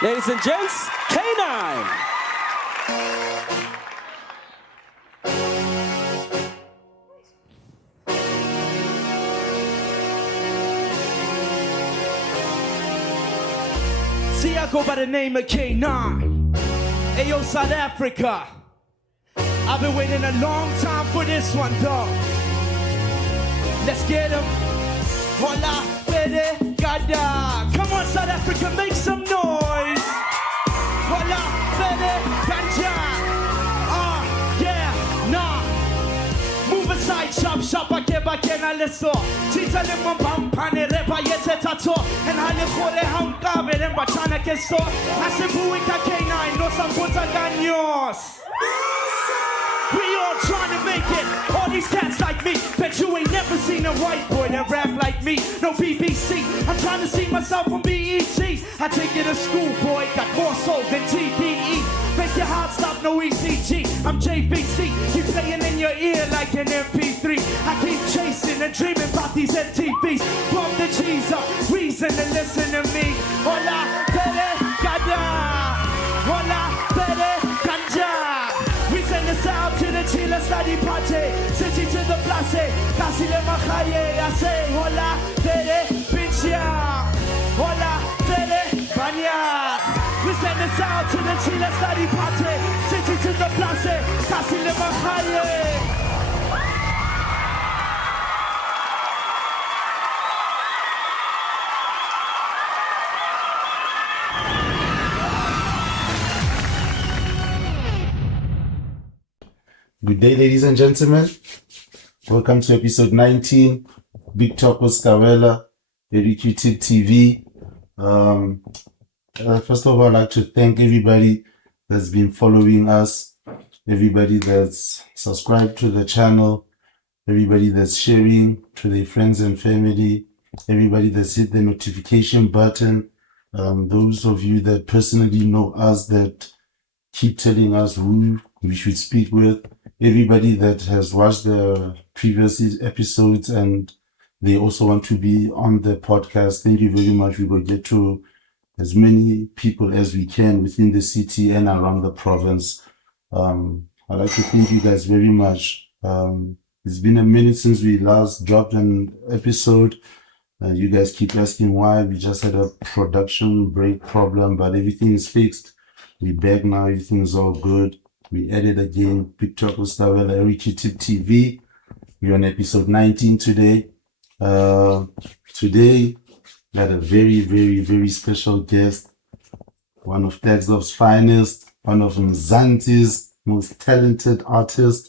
Ladies and gents, K-9. See, I go by the name of K-9. Ayo, South Africa. I've been waiting a long time for this one, dog. Let's get him. Hola, Fede, Gada. Come on, South Africa, make some noise. Hola, Fede, Ganja. Yeah, nah. Move aside, shop, bakena leso. Tita lemon pampane, repa yete tato. And hale kore hankabe, remba chana keso. Asibuika K-9, no samputa ganyos. We all trying to make it, all these cats like me. Bet you ain't never seen a white boy that rap like me. No BBC, I'm trying to see myself on BET. I take it to school, boy, got more soul than TDE. Make your heart stop, no ECG. I'm JVC, keep playing in your ear like an MP3. I keep chasing and dreaming about these MTVs. Bump the cheese up, reason to listen to me. Hola, Pere, Gada. Hola, Pere, Ganja. We send this out to the Chile study party, city to the place, casi le machaye. I say, hola, Tere, Pinchia, hola, Tere, Banya. We send this out to the Chile study party, city to the place, casi le machaye. Good day, ladies and gentlemen. Welcome to episode 19. Big Talk with Stawela, AiryQtip TV. First of all, I'd like to thank everybody that's been following us, everybody that's subscribed to the channel, everybody that's sharing to their friends and family, everybody that's hit the notification button, those of you that personally know us, that keep telling us who we should speak with, everybody that has watched the previous episodes and they also want to be on the podcast. Thank you very much. We will get to as many people as we can within the city and around the province. I'd like to thank you guys very much. It's been a minute since we last dropped an episode. You guys keep asking why. We just had a production break problem, but everything is fixed. We're back now. Everything is all good. We added again, Big Talk with Stawela, AiryQtip TV. We're on episode 19 today. Today, we had a very, very, very special guest. One of Klerksdorp's finest, one of Mzansi's most talented artists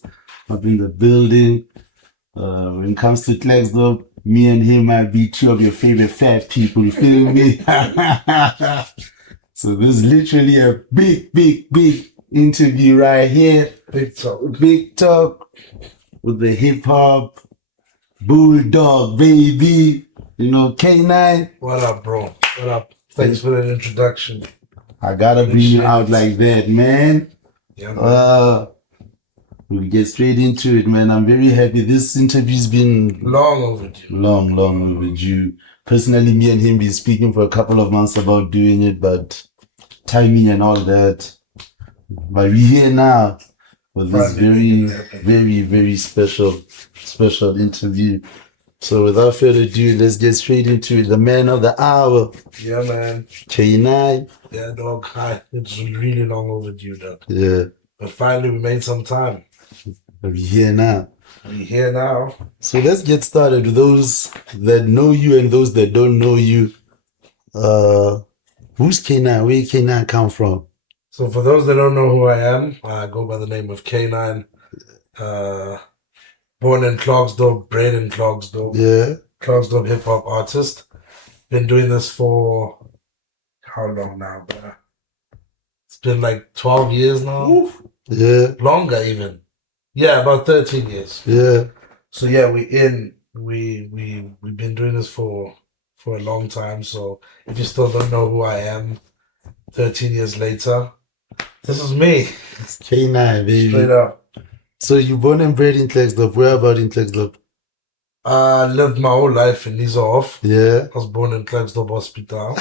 up in the building. When it comes to Klerksdorp, me and him might be two of your favorite fat people, you feel me? So this is literally a big interview right here. Big talk with the hip hop bulldog, baby. You know, K-9. What up, bro? What up? Thanks for that introduction. I gotta bring you out like that, man. Yeah, man. We'll get straight into it, man. I'm very happy. This interview's been Long overdue. Long overdue. Personally, me and him been speaking for a couple of months about doing it, but timing and all that. But we're here now for this very special interview. So without further ado, let's get straight into it. The man of the hour. Yeah, man. K-9. Yeah, dog. Hi. It's really long overdue, dog. Yeah. But finally, we made some time. We're here now. We're here now. So let's get started with those that know you and those that don't know you. Who's K-9? Where K-9 come from? So for those that don't know who I am, I go by the name of K-9. Born in Klerksdorp, bred in Klerksdorp. Yeah. Klerksdorp hip hop artist. Been doing this for how long now, bro? It's been like 12 years now. Oof. Yeah. Longer even. Yeah, about 13 years. Yeah. So yeah, we've been doing this for a long time. So if you still don't know who I am, 13 years later, this is me. It's K-9, baby. Straight up. So you born and bred in Klerksdorp. Where about in Klerksdorp? I lived my whole life in Niederhof. Yeah. I was born in Klerksdorp Hospital.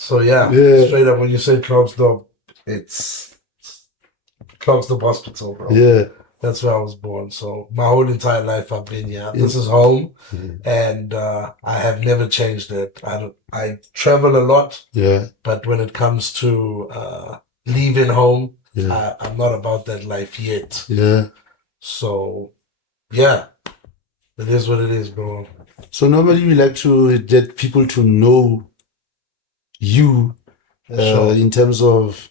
So yeah, Yeah. straight up when you say Klerksdorp, it's Klerksdorp Hospital, bro. Yeah. That's where I was born. So my whole entire life I've been here. This is home, and I have never changed it. I travel a lot, but when it comes to leaving home, I'm not about that life yet. Yeah. So yeah, it is what it is, bro. So normally we like to get people to know you Sure. in terms of,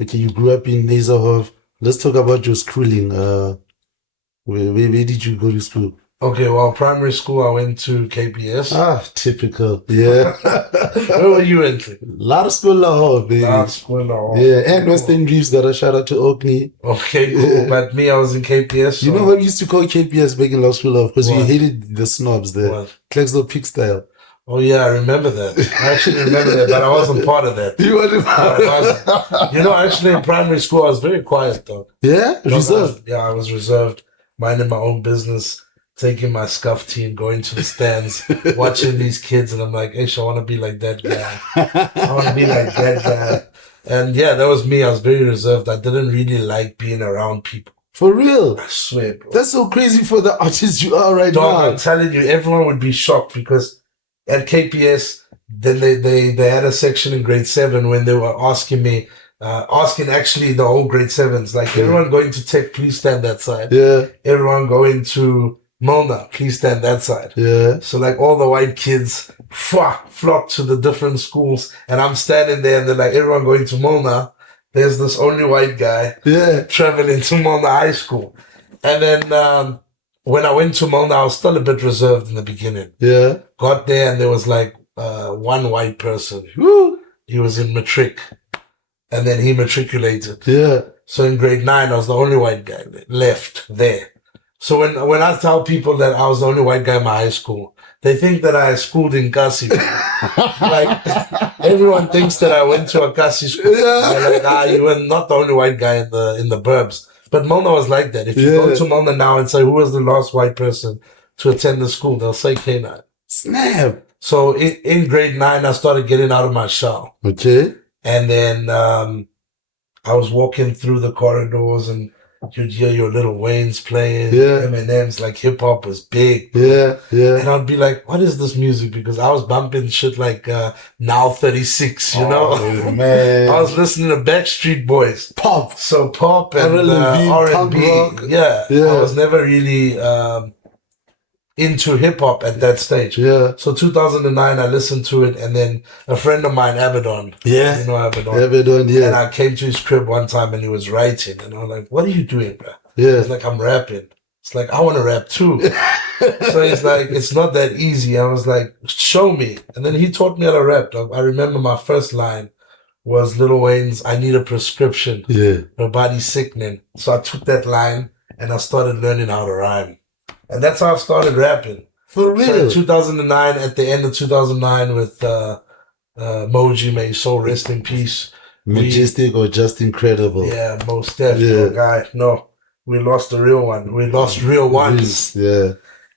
okay, you grew up in Nazareth. Let's talk about your schooling. Where did you go to school? Okay, well, primary school I went to KPS. Ah, typical. Yeah. Where were you into? Lot of school Lahore, baby. Lot of school Lahore. Yeah, and Western Reefs got a shout out to Orkney. Okay, cool. Yeah. But me, I was in KPS. So You know what we used to call KPS back in Law School Lahore? Because we What? hated the snobs there. What? Klerksdorp Pig Style. Oh yeah, I remember that. I actually remember that, but I wasn't part of that. You wanted You know, actually in primary school I was very quiet though. Yeah? Reserved. I was reserved, minding my own business, taking my scuff team, going to the stands, watching these kids, and I'm like, hey, I want to be like that guy. I want to be like that guy. And yeah, that was me. I was very reserved. I didn't really like being around people. For real? I swear, bro. That's so crazy for the artist you are right Dog, now. I'm telling you, everyone would be shocked because at KPS, then they had a section in grade 7 when they were asking me, asking actually the whole grade 7s, like everyone going to Tech, please stand that side. Yeah. Everyone going to Milner, please stand that side. Yeah. So like all the white kids flock to the different schools, and I'm standing there and they're like, everyone going to Milner. There's this only white guy traveling to Milner High School. And then when I went to Milner, I was still a bit reserved in the beginning. Yeah. Got there and there was like one white person. Woo. He was in matric, and then he matriculated. Yeah. So in grade 9, I was the only white guy left there. So when I tell people that I was the only white guy in my high school, they think that I schooled in Kasi. Like everyone thinks that I went to a Kasi school. They're like, you were not the only white guy in the burbs. But Milner was like that. If you go to Milner now and say, who was the last white person to attend the school, they'll say K-9. Snap. So in grade 9, I started getting out of my shell. Okay. And then I was walking through the corridors and you'd hear your Little Wayne's playing, M&M's, like hip hop was big. Yeah, yeah. And I'd be like, what is this music? Because I was bumping shit like Now 36, you know? Man. I was listening to Backstreet Boys. Pop. So pop and R&B. R&B. Yeah. I was never really into hip hop at that stage. Yeah. So 2009, I listened to it, and then a friend of mine, Abaddon. Yeah. You know Abaddon? Abaddon, yeah. And I came to his crib one time and he was writing, and I was like, what are you doing, bro? Yeah. He's like, I'm rapping. It's like, I want to rap too. So he's like, it's not that easy. I was like, show me. And then he taught me how to rap. I remember my first line was Lil Wayne's, I need a prescription. Yeah. My body's sickening. So I took that line and I started learning how to rhyme. And that's how I started rapping. For real? So in 2009, at the end of 2009 with Moji, may his soul rest in peace. Majestic or just incredible? Yeah, most definitely. Guy. No, we lost the real one. We lost real ones. Yeah.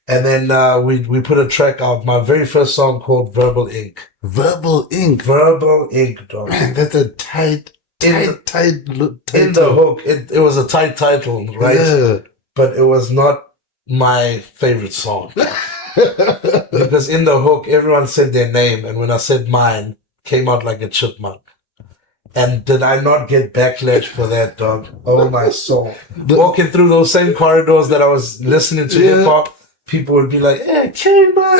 And then we put a track out, my very first song called Verbal Ink. Verbal Ink. Verbal Ink, dog. Man, that's a tight In the hook, it was a tight title, right? Yeah. But it was not my favorite song. Because in the hook, everyone said their name, and when I said mine, came out like a chipmunk. And did I not get backlash for that, dog? Oh, my soul. Walking through those same corridors that I was listening to hip-hop, people would be like, hey, K-Man!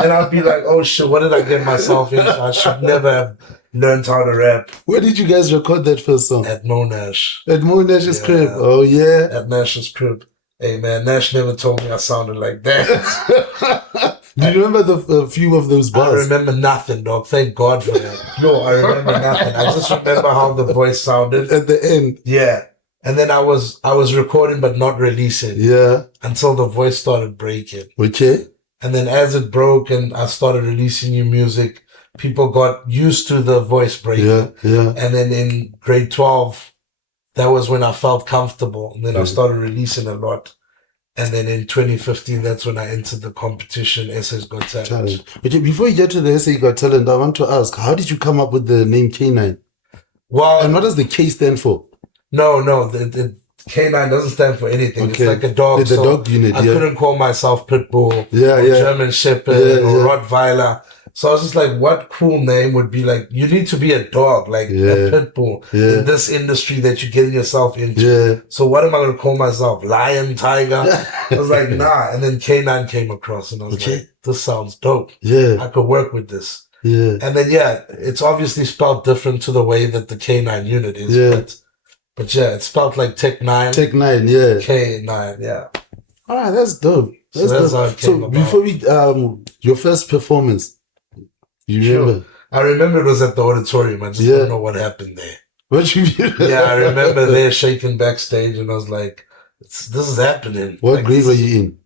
And I'd be like, oh, shit, what did I get myself into? I should never have learned how to rap. Where did you guys record that first song? At Monash. At Monash's crib. Oh, yeah. At Nash's crib. Hey, man, Nash never told me I sounded like that. Do you remember the few of those bars? I remember nothing, dog. Thank God for that. No, I remember nothing. I just remember how the voice sounded. At the end. Yeah. And then I was recording but not releasing. Yeah. Until the voice started breaking. Okay. And then as it broke and I started releasing new music, people got used to the voice breaking. Yeah, yeah. And then in grade 12, that was when I felt comfortable. And then I started releasing a lot. And then in 2015, that's when I entered the competition, SA's Got Talent. Challenge. Okay, before you get to the SA Got Talent, I want to ask, how did you come up with the name K9? Well, And what does the K stand for? No, the K9 doesn't stand for anything. Okay. It's like a dog. The so dog unit, I couldn't call myself Pitbull Yeah, or yeah. German Shepherd Yeah, or yeah. Rottweiler. So I was just like, what cool name would be like, you need to be a dog, like Yeah. a Pitbull Yeah. in this industry that you're getting yourself into. Yeah. So what am I going to call myself? Lion, Tiger? I was like, nah. And then K9 came across and I was Okay. like, this sounds dope. Yeah. I could work with this. Yeah. And then, yeah, it's obviously spelled different to the way that the K9 unit is. Yeah. But yeah, it's spelled like Tech 9. Tech 9, yeah. K9, yeah. All right, that's dope. So that's how it came So about. before we, your first performance, you remember? I remember it was at the auditorium. I just Yeah. don't know what happened there. What you mean? Yeah, I remember there shaking backstage and I was like, this is happening. What Like, grade were you in?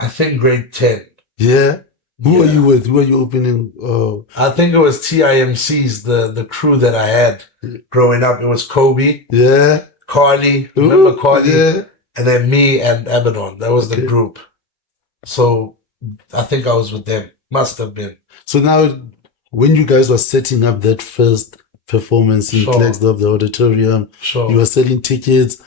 I think grade 10. Yeah. Who were Yeah. you with? Who were you opening? I think it was TIMC's, the crew that I had growing up. It was Kobe, Yeah. Carly, remember Ooh, Carly? Yeah. And then me and Abaddon. That was the Okay. group. So I think I was with them. Must have been. So now, when you guys were setting up that first performance in Sure. Klerksdorp, the auditorium, Sure. you were selling tickets.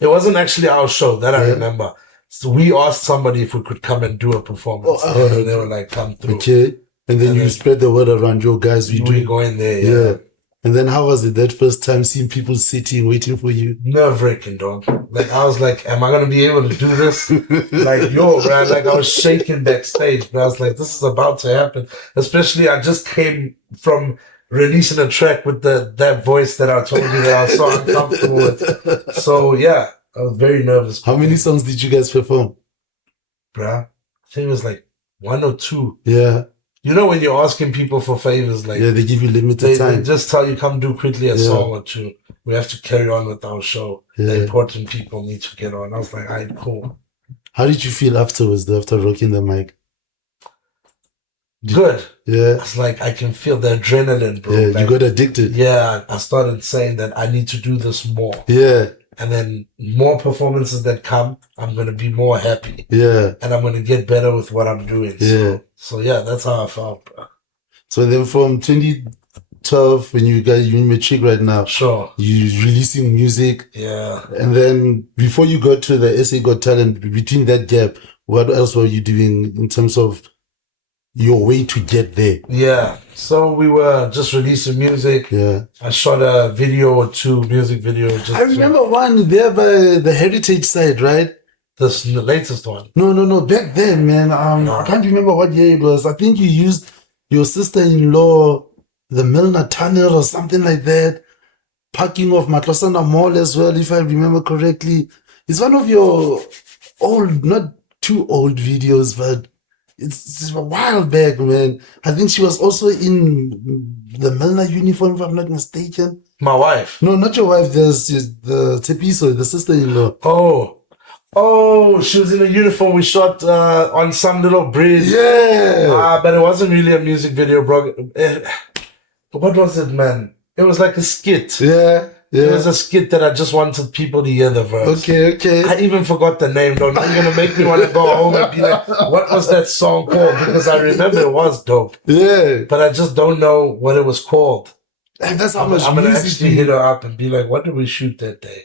It wasn't actually our show, that I Yeah. remember. So we asked somebody if we could come and do a performance. Oh, and they were like, come through. Okay. And then And you then- spread the word around your guys. We We do. go in there, Yeah. yeah. And then how was it that first time seeing people sitting, waiting for you? Nerve-wracking, dog. Like, I was like, am I going to be able to do this? Like, yo, man, like, I was shaking backstage, but I was like, this is about to happen. Especially, I just came from releasing a track with that voice that I told you that I was so uncomfortable with. So, yeah, I was very nervous. How many songs did you guys perform? Bruh, I think it was like 1 or 2. Yeah. You know, when you're asking people for favors, like, Yeah, they give you limited they time. just tell you, come do quickly a Yeah. song or 2. We have to carry on with our show. Yeah. The important people need to get on. I was like, all right, cool. How did you feel afterwards, though, after rocking the mic? Good. Yeah. It's like, I can feel the adrenaline, bro. Yeah, Like, you got addicted. yeah, I started saying that I need to do this more. Yeah. And then more performances that come, I'm going to be more happy. Yeah. And I'm going to get better with what I'm doing. Yeah. So yeah, that's how I felt, bro. So then from 2012, when you in matric right now, Sure. you releasing music. Yeah. And then before you got to the SA Got Talent, between that gap, what else were you doing in terms of your way to get there? Yeah. So we were just releasing music. Yeah. I shot a video or 2, music video. Just I remember one there by the heritage side, right? this the latest one. No. Back then, man, I can't remember what year it was. I think you used your sister-in-law, the Milner Tunnel or something like that. Parking of Matlosana Mall as well, if I remember correctly. It's one of your old, not too old videos, but it's a while back, man. I think she was also in the Milner uniform, if I'm not mistaken. My wife. No, not your wife. There's the Tepiso, the sister-in-law. Oh, she was in a uniform. We shot on some little bridge. Yeah. But it wasn't really a music video, bro. What was it, man? It was like a skit. Yeah. It was a skit that I just wanted people to hear the verse. Okay. I even forgot the name, though. Now you're going to make me want to go home and be like, what was that song called? Because I remember it was dope. Yeah. But I just don't know what it was called. And that's how much I'm going to music actually hit her up and be like, what did we shoot that day?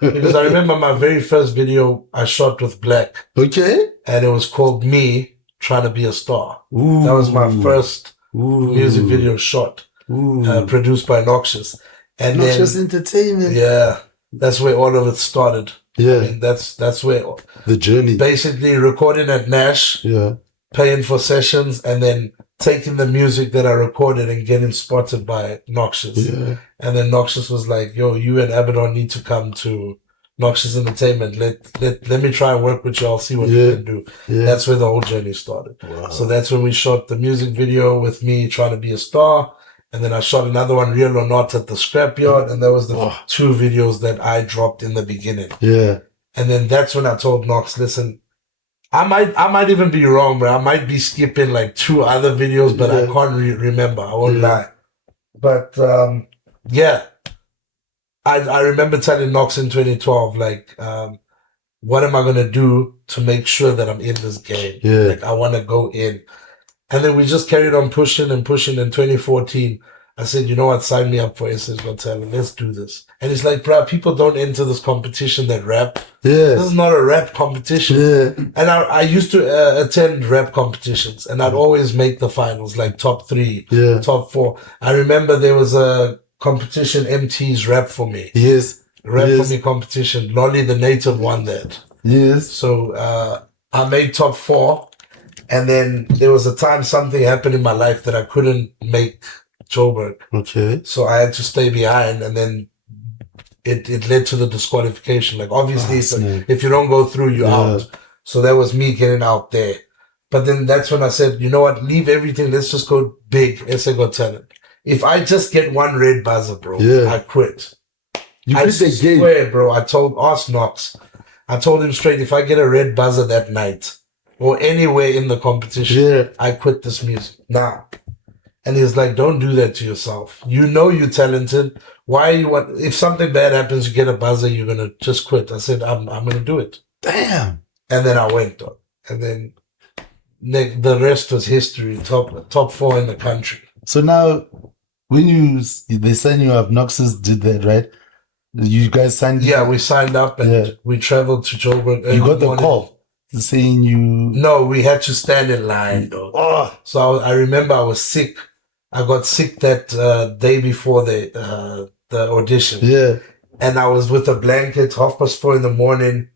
Because I remember my very first video I shot with Black. Okay. And it was called Me Trying to Be a Star. Ooh. That was my first Ooh. music video shot. Ooh. Produced by Noxious. And Noxious then, Entertainment. yeah, that's where all of it started. Yeah. I mean, that's where The journey. basically recording at Nash, Yeah. paying for sessions, and then taking the music that I recorded and getting spotted by Noxious. Yeah. And then Noxious was like, yo, you and Abaddon need to come to Noxious Entertainment. Let me try and work with you. I'll see what Yeah. we can do. Yeah. That's where the whole journey started. Wow. So that's when we shot the music video with me trying to be a star. And then I shot another one, Real or Not, at the scrapyard. And that was the Wow. 2 videos that I dropped in the beginning. Yeah. And then that's when I told Nox, listen, I might even be wrong, bro. I might be skipping like 2 other videos, but I Yeah. can't remember. I won't Yeah. lie. But, yeah. I remember telling Nox in 2012, like, what am I going to do to make sure that I'm in this game? Yeah. Like, I want to go in. And then we just carried on pushing and pushing. In 2014, I said, you know what, sign me up for SA's Got Talent. Let's do this. And it's like, bro, people don't enter this competition that rap. Yeah. This is not a rap competition. Yeah. And I used to attend rap competitions, and I'd always make the finals, like top 3, Yeah. top 4. I remember there was a competition, MT's Rap For Me. Yes. Rap Yes. For Me competition. Lolly the Native won that. Yes. So I made top 4. And then there was a time something happened in my life that I couldn't make Joburg. Okay. So I had to stay behind, and then it led to the disqualification. Like, obviously, if you don't go through, you're out. So that was me getting out there. But then that's when I said, you know what, leave everything. Let's just go big. SA Got Talent. If I just get one red buzzer, bro, I quit. You I quit the game. swear, bro. I told Knox, I told him straight, if I get a red buzzer that night or anywhere in the competition, I quit this music now. And he's like, don't do that to yourself. You know you're talented. Why you want? If something bad happens, you get a buzzer, you're gonna just quit. I said, I'm gonna do it. Damn. And then I went on. And then the rest was history. Top 4 in the country. So now, when they sign you up, Noxus did that, right? You guys signed. Yeah, we signed up and we traveled to Joburg. You got the call saying you. No, we had to stand in line, though. Oh. So I remember I was sick. I got sick that day before the audition. Yeah. And I was with a blanket, 4:30 in the morning.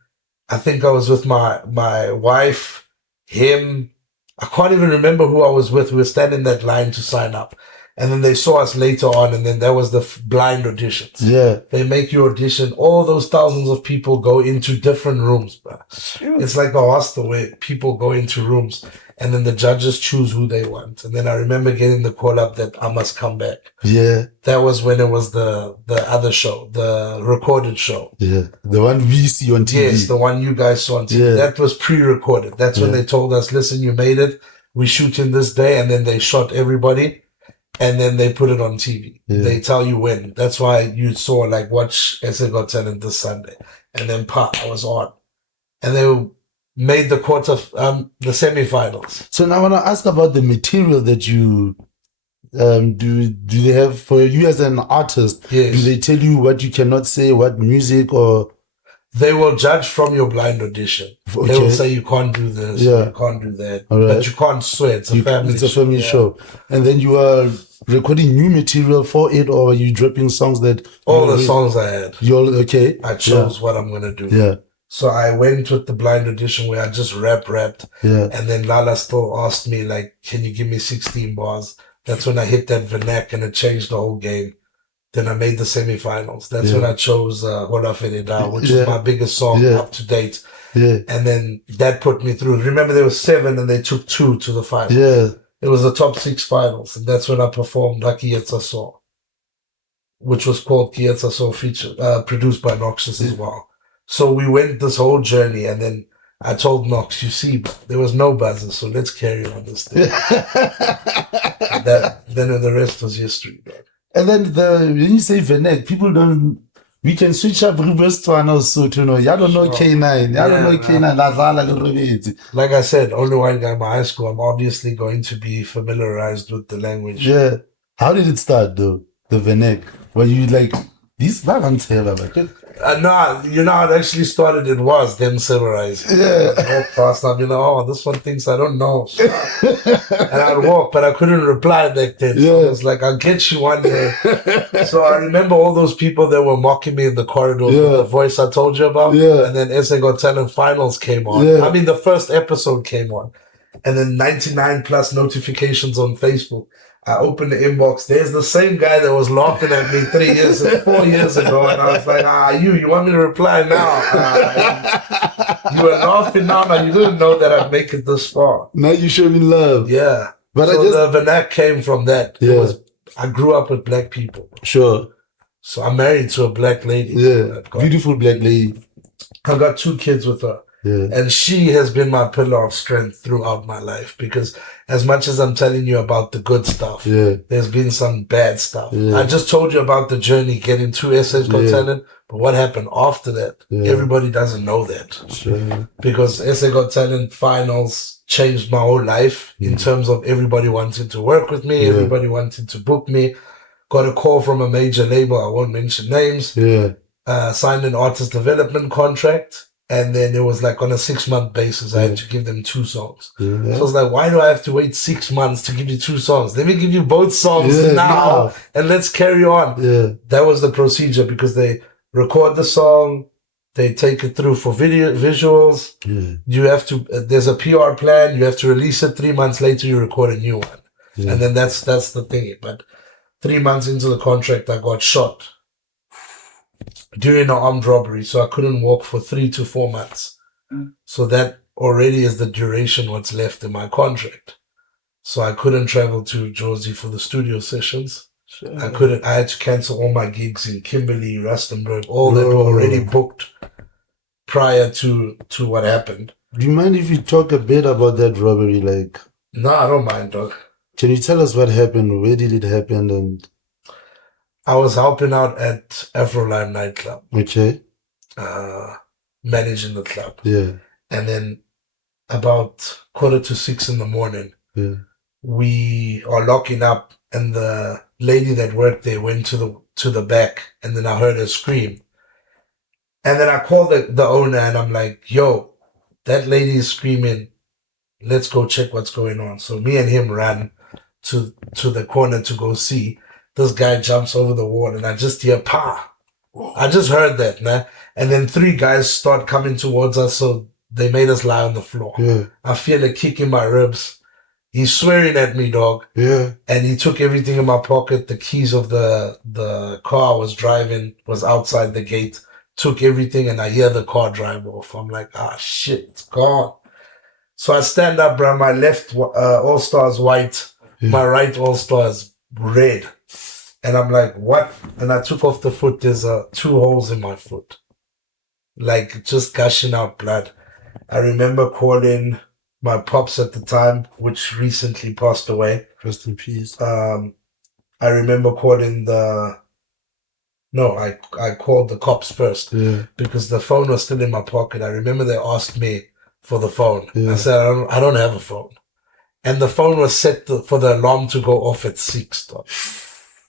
I think I was with my wife, him. I can't even remember who I was with. We were standing in that line to sign up. And then they saw us later on, and then that was the blind auditions. Yeah. They make you audition. All those thousands of people go into different rooms, bro. It's like a hostel where people go into rooms, and then the judges choose who they want. And then I remember getting the call up that I must come back. Yeah. That was when it was the other show, the recorded show. Yeah. The one we see on TV. Yes, the one you guys saw on TV. Yeah. That was pre-recorded. That's when they told us, listen, you made it. We shoot in this day. And then they shot everybody. And then they put it on TV. Yeah. They tell you when. That's why you saw, like, watch SA Got Talent this Sunday. And then I was on. And they made the the semifinals. So now I want to ask about the material that you do they have for you as an artist? Yes. Do they tell you what you cannot say, what music or? They will judge from your blind audition. Okay. They will say you can't do this, you can't do that, but you can't swear. It's a family. It's a family show, and then you are recording new material for it, or are you dropping songs that all the songs I had? You're okay. I chose what I'm gonna do. Yeah. So I went with the blind audition where I just rapped. Yeah. And then Lala still asked me, like, can you give me 16 bars? That's when I hit that vernac and it changed the whole game. Then I made the semifinals. That's when I chose Hola Ferida, which is my biggest song up to date. Yeah. And then that put me through. Remember, there was 7 and they took 2 to the finals. Yeah. It was the top 6 finals. And that's when I performed Kietsa So, which was called Kietsa So feature, produced by Noxus as well. So we went this whole journey, and then I told Nox, you see, there was no buzzer, so let's carry on this thing. Then the rest was history, bro. And then when you say vernac, people don't. We can switch up reverse to an also to know. Y'all don't know K-9. Y'all don't know K-9. Like I said, only white guy in my high school. I'm obviously going to be familiarized with the language. Yeah. How did it start though? The vernac. Were you like these vagans here, No, you know how it actually started? It was them summarizing. Yeah. I'd walk past and I'd be like, oh, this one thinks I don't know. And I'd walk, but I couldn't reply back then. So I was like, I'll get you one day. So I remember all those people that were mocking me in the corridors with the voice I told you about. Yeah. And then SA Got Talent Finals came on. Yeah. I mean, the first episode came on. And then 99 plus notifications on Facebook. I opened the inbox. There's the same guy that was laughing at me 4 years ago. And I was like, you want me to reply now? You were laughing now. You didn't know that I'd make it this far. Now you show me love. Yeah. But so the vernac came from that. Yeah. I grew up with black people. Sure. So I'm married to a black lady. Yeah. Beautiful black lady. I got 2 kids with her. Yeah. And she has been my pillar of strength throughout my life, because as much as I'm telling you about the good stuff, there's been some bad stuff. I just told you about the journey getting to SA's Got Talent, but what happened after that, everybody doesn't know that. Sure. Because SA Got Talent finals changed my whole life in terms of everybody wanting to work with me, everybody wanting to book me. Got a call from a major label, I won't mention names, signed an artist development contract. And then it was like on a 6-month basis, I had to give them 2 songs. So I was like, why do I have to wait 6 months to give you 2 songs? Let me give you both songs now and let's carry on. That was the procedure, because they record the song, they take it through for visuals. You have to, there's a PR plan, you have to release it. 3 months later, you record a new one. And then that's the thing. But 3 months into the contract, I got shot during an armed robbery, so I couldn't walk for 3 to 4 months. So that already is the duration what's left in my contract. So I couldn't travel to Jersey for the studio sessions. I had to cancel all my gigs in Kimberley, Rustenburg, all that were already booked prior to what happened. Do you mind if you talk a bit about that robbery? Like, no, I don't mind, dog. Can you tell us what happened? Where did it happen? And I was helping out at Afrolime nightclub. Okay. Managing the club. Yeah. And then about 5:45 in the morning, we are locking up, and the lady that worked there went to the back, and then I heard her scream. And then I called the owner, and I'm like, yo, that lady is screaming. Let's go check what's going on. So me and him ran to the corner to go see. This guy jumps over the wall, and I just hear, pa. I just heard that, man. And then 3 guys start coming towards us, so they made us lie on the floor. I feel a kick in my ribs. He's swearing at me, dog. And he took everything in my pocket. The keys of the car I was driving was outside the gate. Took everything, and I hear the car drive off. I'm like, shit, it's gone. So I stand up, bro. My left All-Star is white. My right All-Star is red. And I'm like, what? And I took off the foot. There's 2 holes in my foot. Like, just gushing out blood. I remember calling my pops at the time, which recently passed away. Rest in peace. I remember calling I called the cops first. Because the phone was still in my pocket. I remember they asked me for the phone. I said, I don't have a phone. And the phone was set for the alarm to go off at 6.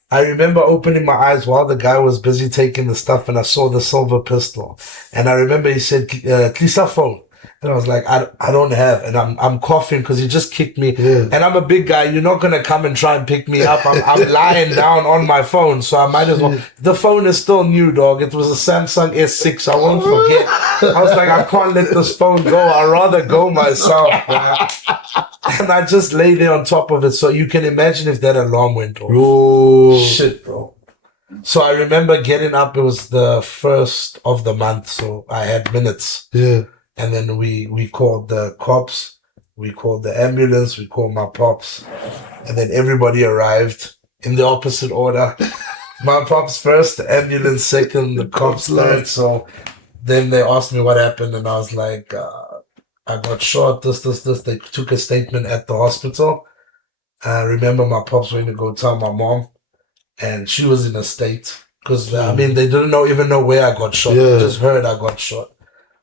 I remember opening my eyes while the guy was busy taking the stuff, and I saw the silver pistol. And I remember he said, Klisa phone. And I was like, I don't have. And I'm coughing because he just kicked me. And I'm a big guy. You're not going to come and try and pick me up. I'm lying down on my phone. So I might as well. The phone is still new, dog. It was a Samsung S6. I won't forget. I was like, I can't let this phone go. I'd rather go myself, man. And I just lay there on top of it. So you can imagine if that alarm went off. Oh. Shit, bro. So I remember getting up. It was the 1st of the month. So I had minutes. And then we called the cops, we called the ambulance, we called my pops. And then everybody arrived in the opposite order. My pops first, the ambulance second, the cops third. So then they asked me what happened, and I was like, I got shot, this. They took a statement at the hospital. I remember my pops went to go tell my mom, and she was in a state. Because, they didn't even know where I got shot. They just heard I got shot.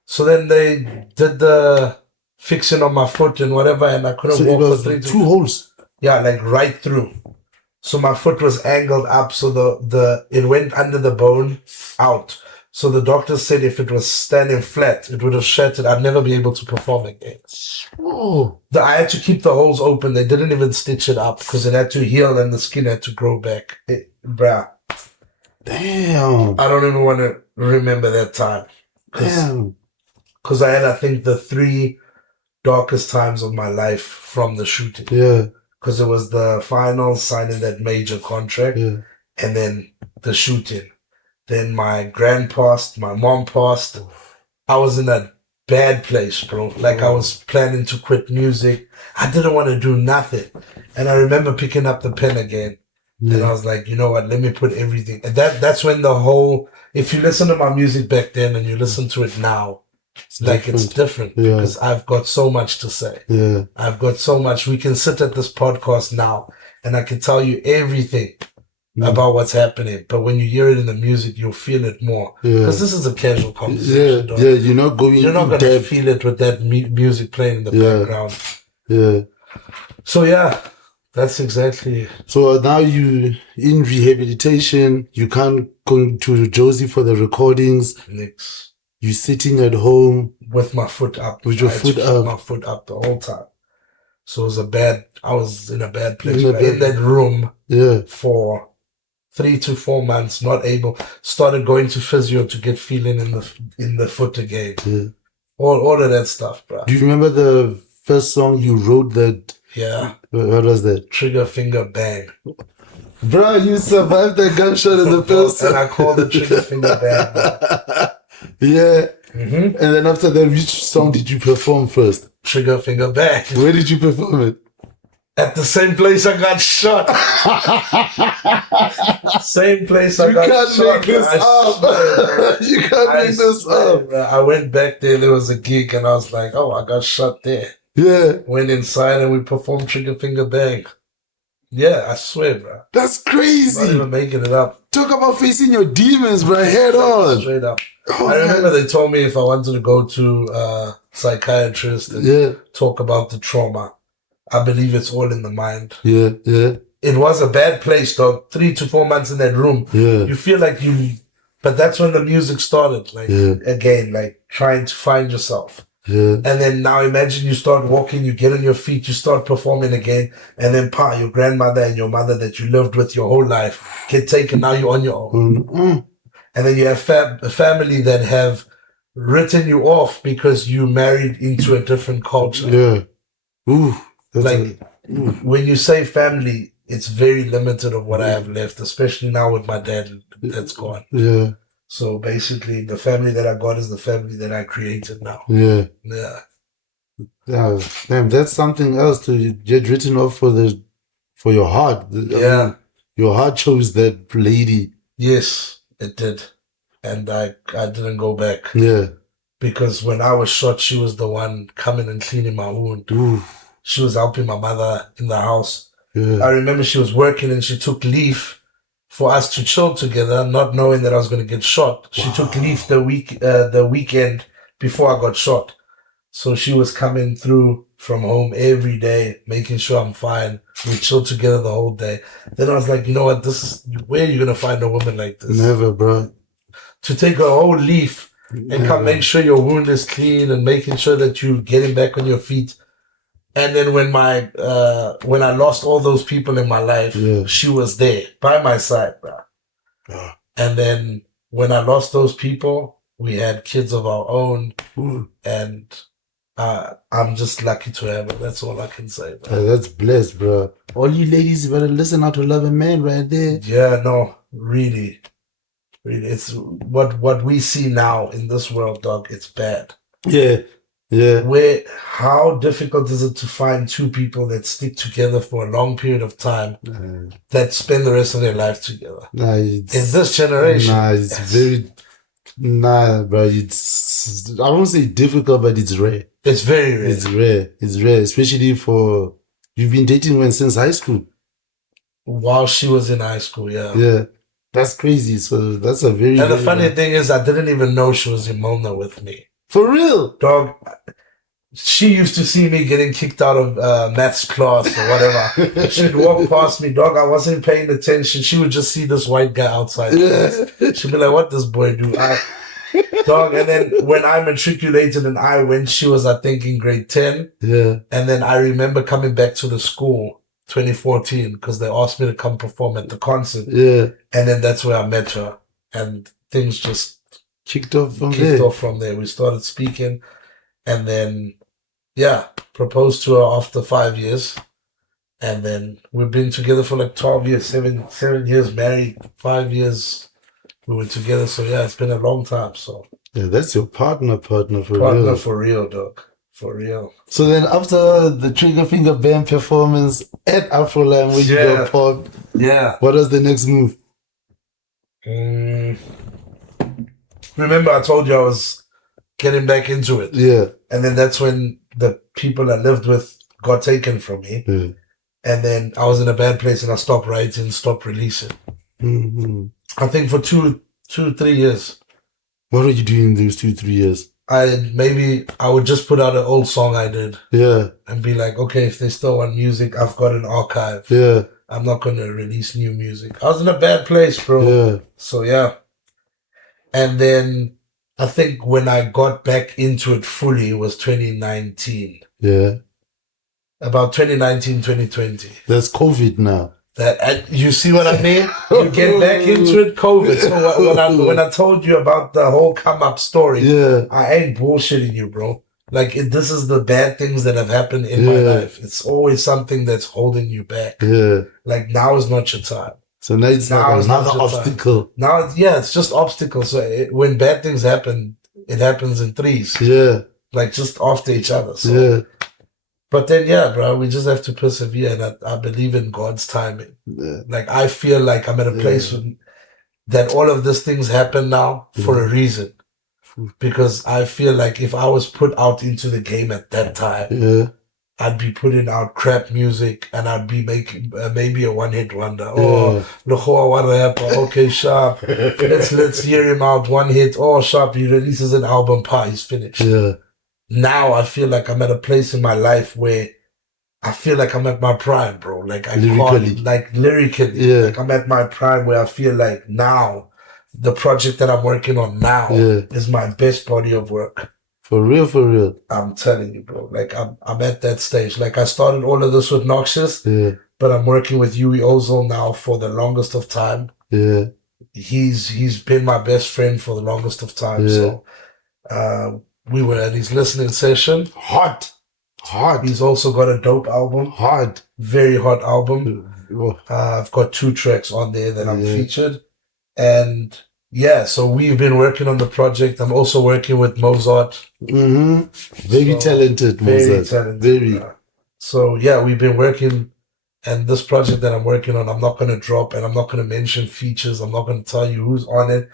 So then they did the fixing on my foot and whatever, and I couldn't walk for 3 to 2 holes. Yeah, like right through. So my foot was angled up, so it went under the bone out. So the doctor said if it was standing flat, it would have shattered. I'd never be able to perform again. I had to keep the holes open. They didn't even stitch it up because it had to heal and the skin had to grow back. Bruh. Damn. I don't even want to remember that time. Damn. Because I had, I think, the 3 darkest times of my life from the shooting. Because it was the finals, signing that major contract, and then the shooting. Then my grand passed, my mom passed. I was in a bad place, bro. Like I was planning to quit music. I didn't want to do nothing. And I remember picking up the pen again. And I was like, you know what, let me put everything. And that's when the whole, if you listen to my music back then and you listen to it now, It's different because I've got so much to say. Yeah. I've got so much. We can sit at this podcast now and I can tell you everything about what's happening. But when you hear it in the music, you'll feel it more. Because this is a casual conversation. Yeah, you're not going You're not going to feel it with that music playing in the background. Yeah. So yeah, that's exactly. So now you in rehabilitation, you can't go to Josie for the recordings. Nix. You're sitting at home. With my foot up. With your foot up. My foot up the whole time. So it was I was in a bad place. In that room for 3 to 4 months, not able. Started going to physio to get feeling in the foot again. Yeah. All of that stuff, bro. Do you remember the first song you wrote that? Yeah. What was that? Trigger Finger Bang. Bro, you survived that gunshot in the first song. And I called it Trigger Finger Bang, bro. Yeah. And then after that, which song did you perform first? Trigger Finger Bang. Where did you perform it? At the same place I got shot. Same place I got shot. You can't make this up. I went back there. There was a gig and I was like, oh, I got shot there. Yeah. Went inside and we performed Trigger Finger Bang. Yeah, I swear, bro. That's crazy. I'm not even making it up. Talk about facing your demons, bro. Head on. Straight up. I remember they told me if I wanted to go to a psychiatrist and talk about the trauma. I believe it's all in the mind. Yeah. It was a bad place, dog. 3 to 4 months in that room. Yeah. You feel like but that's when the music started. Again, trying to find yourself. Yeah. And then now imagine you start walking, you get on your feet, you start performing again. And then your grandmother and your mother that you lived with your whole life get taken. Now you're on your own. And then you have a family that have written you off because you married into a different culture. Yeah. Ooh. When you say family, it's very limited of what I have left, especially now with my dad that's gone. Yeah. So basically, the family that I got is the family that I created now. Yeah. Yeah. Yeah. Damn, that's something else to get written off for your heart. I mean, your heart chose that lady. Yes, it did. And I didn't go back. Yeah. Because when I was shot, she was the one coming and cleaning my wound. Ooh. She was helping my mother in the house. Yeah. I remember she was working and she took leave for us to chill together, not knowing that I was going to get shot. She took leave the weekend before I got shot. So she was coming through from home every day, making sure I'm fine. We chilled together the whole day. Then I was like, you know what? Where are you going to find a woman like this? Never, bro. To take a whole leave and come make sure your wound is clean and making sure that you're getting back on your feet. And then when I lost all those people in my life, she was there by my side, bro. And then when I lost those people, we had kids of our own, and I'm just lucky to have it. That's all I can say, bro. That's blessed, bro. All you ladies, you better listen how to love a man right there. Yeah, no, really. It's what we see now in this world, dog. It's bad. Yeah. How difficult is it to find two people that stick together for a long period of time that spend the rest of their life together? In this generation. Bro. It's, I won't say difficult, but it's rare. It's very rare. It's rare, especially you've been dating since high school. While she was in high school, yeah. Yeah. That's crazy. So that's a very... And the funny thing is, I didn't even know she was in Mona with me. For real? Dog, she used to see me getting kicked out of maths class or whatever. She'd walk past me, dog. I wasn't paying attention. She would just see this white guy outside. She'd be like, what this boy do? Dog, and then when I matriculated and I went, she was, I think, in grade 10. Yeah. And then I remember coming back to the school 2014 because they asked me to come perform at the concert. Yeah. And then that's where I met her. And things just kicked off from there. We started speaking and then, proposed to her after 5 years. And then we've been together for like 12 years, seven years married, 5 years we were together. So it's been a long time. So yeah, that's your partner for real. Partner for real, dog. For real. So then after the Trigger Finger Band performance at Afroland where you got popped, what was the next move? Remember I told you I was getting back into it. Yeah. And then that's when the people I lived with got taken from me. Yeah. And then I was in a bad place and I stopped writing, stopped releasing. Mm-hmm. I think for 3 years. What were you doing those 2-3 years? I would just put out an old song I did. Yeah. And be like, okay, if they still want music, I've got an archive. Yeah. I'm not going to release new music. I was in a bad place, bro. Yeah. So, yeah. And then I think when I got back into it fully was 2019. Yeah. About 2019, 2020. That's COVID now. You see what I mean? You get back into it, COVID. So when I told you about the whole come up story, Yeah. I ain't bullshitting you, bro. Like, this is the bad things that have happened in my life. It's always something that's holding you back. Yeah. Like, now is not your time. So now it's Now like is not another your time. obstacle. Now, it's just obstacles. So when bad things happen, it happens in threes. Yeah. Like, just after each other. So. Yeah. But then, yeah, bro, we just have to persevere. And I believe in God's timing. Yeah. Like, I feel like I'm at a place that all of these things happen now for a reason. Because I feel like if I was put out into the game at that time, I'd be putting out crap music and I'd be making maybe a one-hit wonder. Oh, Lochoa, what rapper? Okay, sharp. Let's hear him out. One hit. Oh, sharp. He releases an album. He's finished. Yeah. Now I feel like I'm at a place in my life where I feel like I'm at my prime, bro. Like lyrically. Yeah. Like I'm at my prime where I feel like now the project that I'm working on now is my best body of work. For real, for real. I'm telling you, bro. Like I'm at that stage. Like I started all of this with Noxious, but I'm working with Yui Ozil now for the longest of time. Yeah. He's been my best friend for the longest of time. So we were at his listening session. Hot. He's also got a dope album. Hot. Very hot album. I've got 2 tracks on there that I'm featured. And yeah, so we've been working on the project. I'm also working with Mozart. Very talented, Mozart. Very talented. Very. So yeah, we've been working, and this project that I'm working on, I'm not going to drop, and I'm not going to mention features. I'm not going to tell you who's on it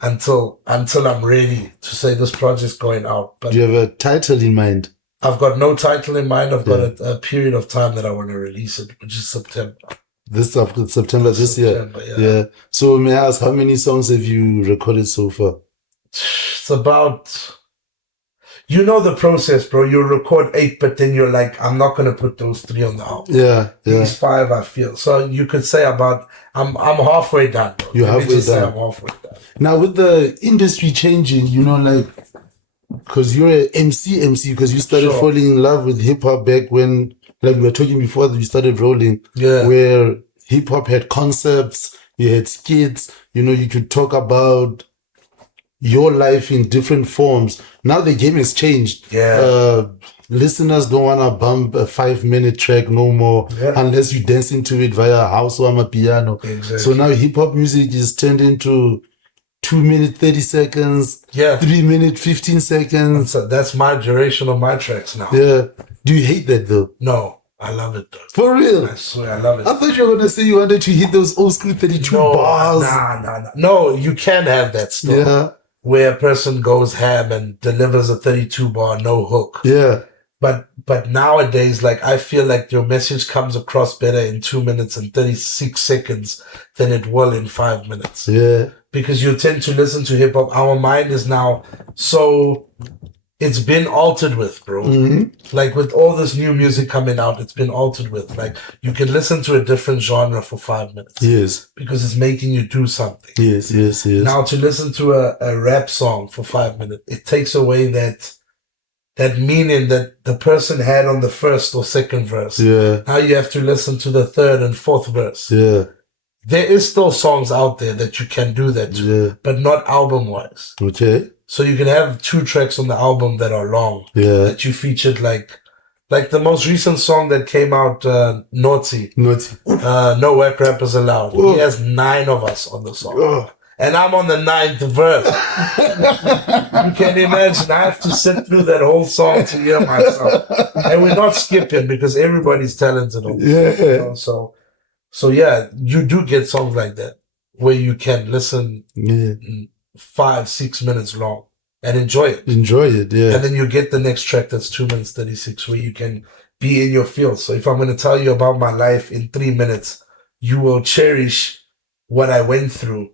until I'm ready to say this project's going out. But do you have a title in mind? I've got no title in mind. I've got a period of time that I want to release it, which is September. September this year. Yeah. So may I ask, how many songs have you recorded so far? It's about, you know the process, bro. You record 8, but then you're like, I'm not gonna put those 3 on the album. Yeah. These 5, I feel. So you could say about, I'm halfway done, bro. You're halfway done. I'm halfway done. Now with the industry changing, you know, like, because you're an MC, because you started falling in love with hip hop back when, like we were talking before that you started rolling, where hip hop had concepts, you had skits, you know, you could talk about your life in different forms. Now the game has changed. Listeners don't want to bump a 5-minute track no more unless you dance into it via house or a piano. Exactly. So now hip hop music is turned into 2 minutes, 30 seconds, 3 minutes, 15 seconds. That's my duration of my tracks now. Yeah. Do you hate that though? No, I love it though. For real? I swear, I love it. I thought you were going to say you wanted to hit those old school 32 bars. Nah. No, you can have that stuff. Where a person goes ham and delivers a 32 bar, no hook. Yeah. But nowadays, like, I feel like your message comes across better in 2 minutes and 36 seconds than it will in 5 minutes. Yeah. Because you tend to listen to hip hop. Our mind is now so, it's been altered with, bro. Like with all this new music coming out, it's been altered with. Like you can listen to a different genre for 5 minutes. Yes. Because it's making you do something. Yes. Now to listen to a rap song for 5 minutes, it takes away that meaning that the person had on the first or second verse. Yeah. Now you have to listen to the third and fourth verse. Yeah. There is still songs out there that you can do that to, but not album-wise. Okay. So you can have 2 tracks on the album that are long. Yeah. That you featured like the most recent song that came out, Naughty. No Whack Rappers Allowed. He has 9 of us on the song. And I'm on the 9th verse. You can imagine. I have to sit through that whole song to hear myself. And we're not skipping because everybody's talented on this. You know? So yeah, you do get songs like that where you can listen 5-6 minutes long. and enjoy it. Enjoy it, yeah. And then you get the next track that's 2 minutes 36 where you can be in your field. So if I'm going to tell you about my life in 3 minutes, you will cherish what I went through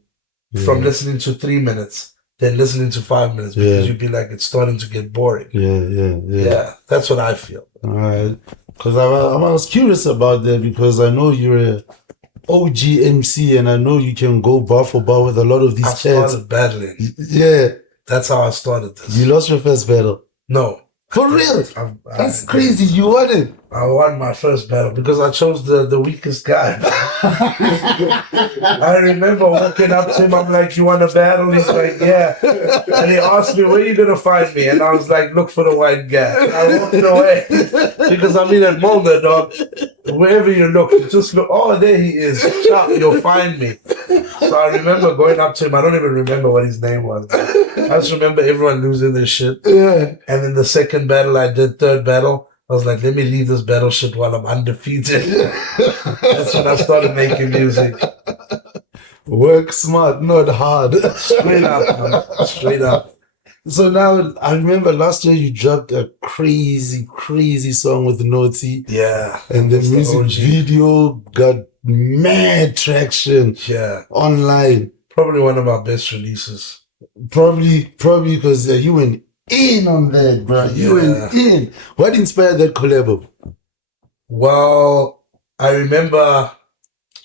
from listening to 3 minutes, then listening to 5 minutes, because you'd be like, it's starting to get boring. Yeah, that's what I feel. All right. Because I was curious about that, because I know you're a OG MC, and I know you can go bar for bar with a lot of these I started battling. Yeah. That's how I started this. You lost your first battle? No. For real? That's crazy. You won it. I won my first battle because I chose the weakest guy. I remember walking up to him. I'm like, "You want a battle?" He's like, "Yeah." And he asked me, "Where are you going to find me?" And I was like, "Look for the white guy." I walked away because I'm in at Mulder, dog. Wherever you look, you just look. Oh, there he is. Chop, you'll find me. So I remember going up to him. I don't even remember what his name was. I just remember everyone losing their shit. Yeah. And then the second battle I did, third battle, I was like, let me leave this battle shit while I'm undefeated. That's when I started making music. Work smart, not hard. Straight up, man. Straight up. So now, I remember last year you dropped a crazy song with Naughty. Yeah. And the music video got mad traction. Yeah. Online. Probably one of my best releases. Probably because you went in on that, bro. You went in. What inspired that collab? Well, I remember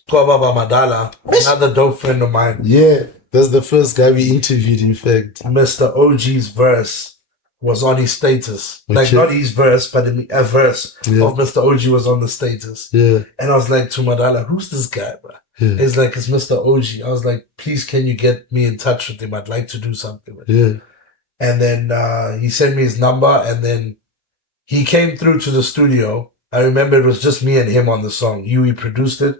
Baba Madala, another dope friend of mine. Yeah, that's the first guy we interviewed, in fact. Mr. OG's verse was on his status. Okay. Like, not his verse, but a verse of Mr. OG was on the status. Yeah. And I was like to Madala, who's this guy, bro? Yeah. He's like, it's Mr. OG. I was like, please, can you get me in touch with him? I'd like to do something with him. And then he sent me his number, and then he came through to the studio. I remember it was just me and him on the song. He produced it.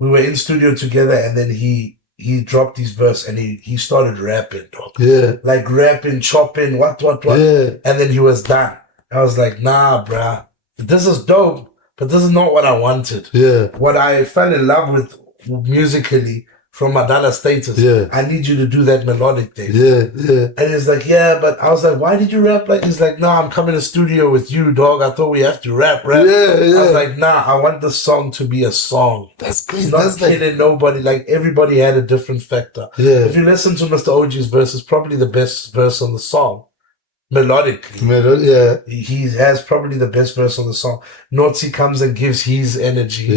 We were in studio together, and then he dropped his verse, and he started rapping, dog. Yeah. Like rapping, chopping, what. Yeah. And then he was done. I was like, nah, bruh. This is dope, but this is not what I wanted. Yeah. What I fell in love with musically from Madala status. Yeah. I need you to do that melodic thing. Yeah, yeah. And he's like, yeah, but I was like, why did you rap like? He's like, no, I'm coming to studio with you, dog. I thought we have to rap. Yeah, yeah. I was like, nah, I want the song to be a song. That's crazy. Not kidding nobody. Like, everybody had a different factor. Yeah. If you listen to Mr. OG's verse, it's probably the best verse on the song. Melodically. Yeah. He has probably the best verse on the song. Naughty comes and gives his energy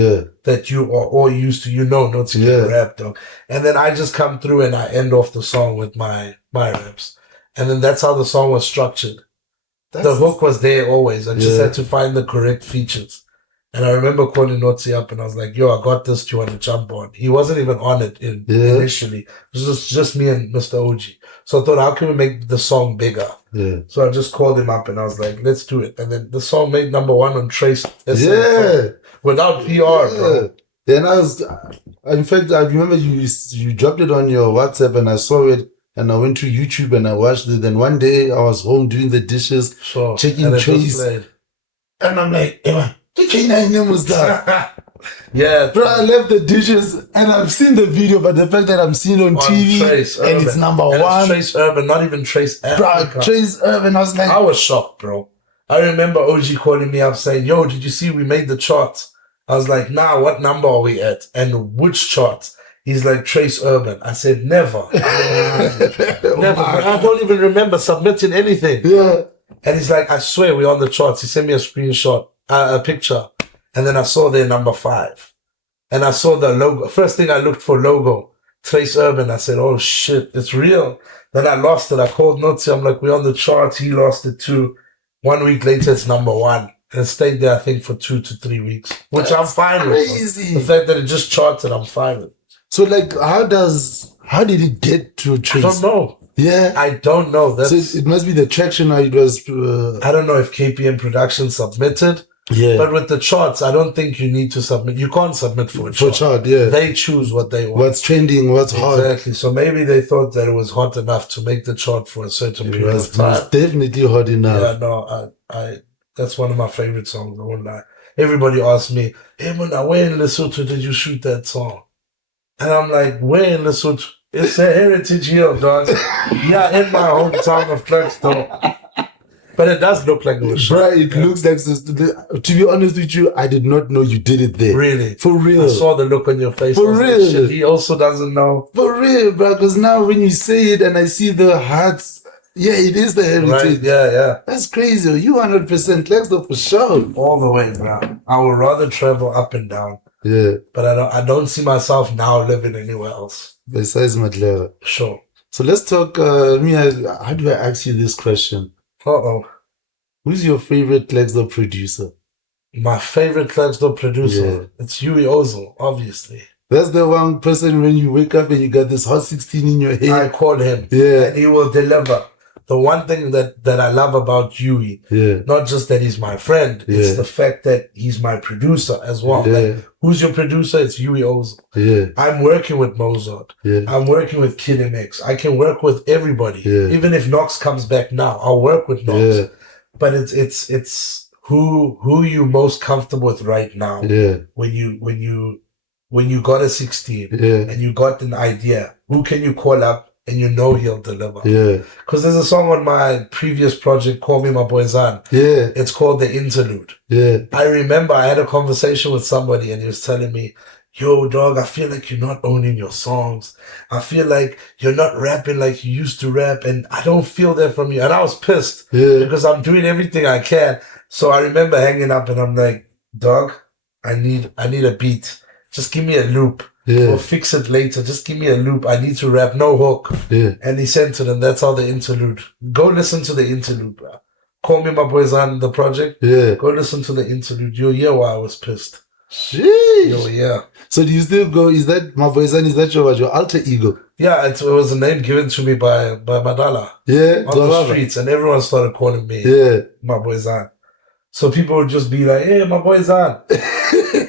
that you are all used to. You know Naughty can rap, though. And then I just come through and I end off the song with my raps. And then that's how the song was structured. The hook was there always. I just had to find the correct features. And I remember calling Naughty up and I was like, yo, I got this. Do you want to jump on? He wasn't even on it initially. It was just me and Mr. OG. So I thought, how can we make the song bigger? Yeah. So I just called him up and I was like, let's do it. And then the song made #1 on Trace. Without PR, bro. Then in fact, I remember you dropped it on your WhatsApp and I saw it and I went to YouTube and I watched it. Then one day I was home doing the dishes, checking Trace. And I'm like, hey man, the K-9NE was there. Yeah, bro, I left the dishes and I've seen the video, but the fact that I'm seeing it on TV Trace and Urban. it's #1. It's Trace Urban, not even Trace Africa. Bro, Trace Urban, I was like... I was shocked, bro. I remember OG calling me up saying, yo, did you see we made the charts? I was like, nah, what number are we at? And which charts? He's like, Trace Urban. I said, never. Never. I don't even remember submitting anything. Yeah. And he's like, I swear we're on the charts. He sent me a screenshot, a picture. And then I saw their #5. And I saw the logo. First thing I looked for, logo. Trace Urban. I said, oh shit, it's real. Then I lost it. I called Naughty. I'm like, we're on the charts. He lost it too. 1 week later, it's #1. And it stayed there, I think, for 2 to 3 weeks. Which I'm fine with. The fact that it just charted, I'm fine with. So like, how did it get to Trace? I don't know. Yeah. I don't know. So it must be the traction how it was. I don't know if KPM Production submitted. Yeah. But with the charts, I don't think you need to submit. You can't submit for a chart. Yeah. They choose what they want. What's trending, what's hot. Exactly. So maybe they thought that it was hot enough to make the chart for a certain period of time. It's definitely hot enough. Yeah, no, I that's one of my favorite songs. I won't lie. Everybody asks me, hey, Mona, where in Lesotho did you shoot that song? And I'm like, where in Lesotho? It's a heritage hill, dog. Yeah, in my hometown of Klerksdorp. But it does look like it was shot. Bruh, it looks like this. To be honest with you, I did not know you did it there. Really? For real. I saw the look on your face. For I was like, real. shit, he also doesn't know. For real, bro. Because now when you say it and I see the hearts, yeah, it is the heritage. Right? Yeah. That's crazy. You 100% Klerksdorp for sure. All the way, bro. I would rather travel up and down. Yeah. But I don't see myself now living anywhere else. Besides Madlera. Sure. So let's talk. How do I ask you this question? Uh-oh. Who's your favorite Klerksdorp producer? My favorite Klerksdorp producer. Yeah. It's Huey Ozil, obviously. That's the one person when you wake up and you got this hot 16 in your head. I call him. Yeah. And he will deliver. The one thing that I love about Huey, Yeah. not just that he's my friend, it's Yeah. the fact that he's my producer as well. Yeah. Like, who's your producer? It's Huey Ozil. Yeah. I'm working with Mozart. Yeah. I'm working with K-N9NE. I can work with everybody. Yeah. Even if Knox comes back now, I'll work with Knox. Yeah. But it's who you most comfortable with right now. Yeah. When you got a 16 Yeah. and you got an idea, who can you call up and you know he'll deliver? Yeah. Because there's a song on my previous project, Call Me My Boy Zan. Yeah. It's called The Interlude. Yeah. I remember I had a conversation with somebody and he was telling me, yo, dog, I feel like you're not owning your songs. I feel like you're not rapping like you used to rap, and I don't feel that from you. And I was pissed because I'm doing everything I can. So I remember hanging up and I'm like, dog, I need a beat. Just give me a loop. Yeah. We'll fix it later. Just give me a loop. I need to rap, no hook. Yeah. And he sent it, and that's how the interlude. Go listen to the interlude, bro. Call Me My Boys on the project. Yeah. Go listen to the interlude. You'll hear why I was pissed. Sheesh. You'll hear. So do you still go? Is that my voice and is that your alter ego? Yeah, it was a name given to me by Madala Yeah. on the streets, and everyone started calling me Yeah. My Boy Zan. So people would just be like, hey, my boy Zan.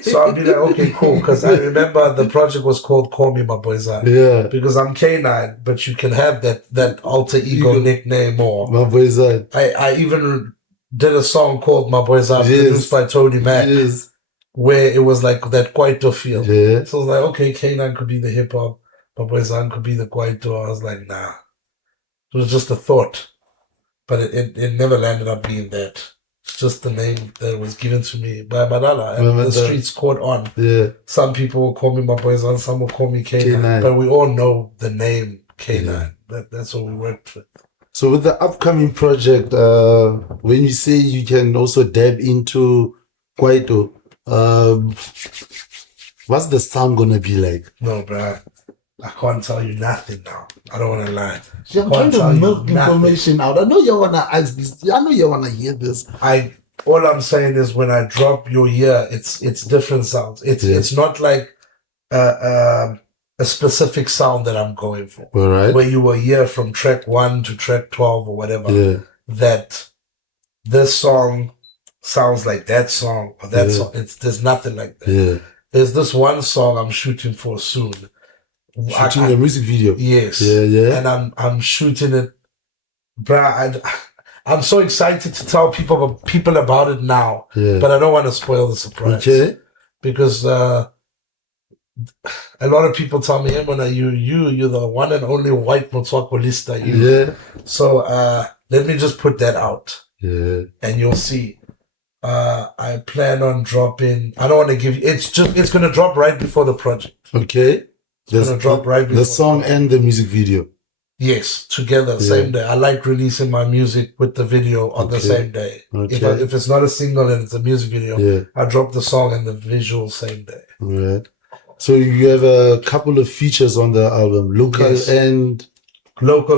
So I'll be like, okay, cool. Because I remember the project was called Call Me My Boy Zan. Yeah. Because I'm K-9, but you can have that alter ego nickname or... My voice on. I even did a song called My Boy Zan, Yes. produced by Tony Mac, Yes. where it was like that Kwaito feel. Yeah. So I was like, okay, K-9 could be the hip-hop, My Boy Zan could be the Kwaito. I was like, nah. It was just a thought. But it never landed up being that. It's just the name that was given to me by Madala. And the streets caught on. Yeah. Some people will call me My Boy Zan, some will call me K-9. K-9. But we all know the name K-9. That's what we worked with. So with the upcoming project, when you say you can also dab into Kwaito, what's the sound gonna be like? No, bruh. I can't tell you nothing now. I don't want to lie. See, I'm trying to milk information out. I know you wanna ask this. I know you wanna hear this. All I'm saying is when I drop your ear, it's different sounds. It's not like a specific sound that I'm going for. All right. Where you will hear from track 1 to track 12 or whatever. Yeah. That this song sounds like that song or that song. There's nothing like that. Yeah. There's this one song I'm shooting for soon. Shooting a music video. Yes. Yeah. And I'm shooting it. Bruh, I'm so excited to tell people about it now. Yeah. But I don't want to spoil the surprise. Okay. Because a lot of people tell me, hey, Mona, you're the one and only white Motswakolista. Yeah. So let me just put that out. Yeah. And you'll see. I plan on dropping. I don't want to give you. It's gonna drop right before the project. Okay. It's gonna drop right before the song and the music video. Yes, together, same day. I like releasing my music with the video on the same day. Okay. If it's not a single and it's a music video, Yeah. I drop the song and the visual same day. All right. So you have a couple of features on the album, local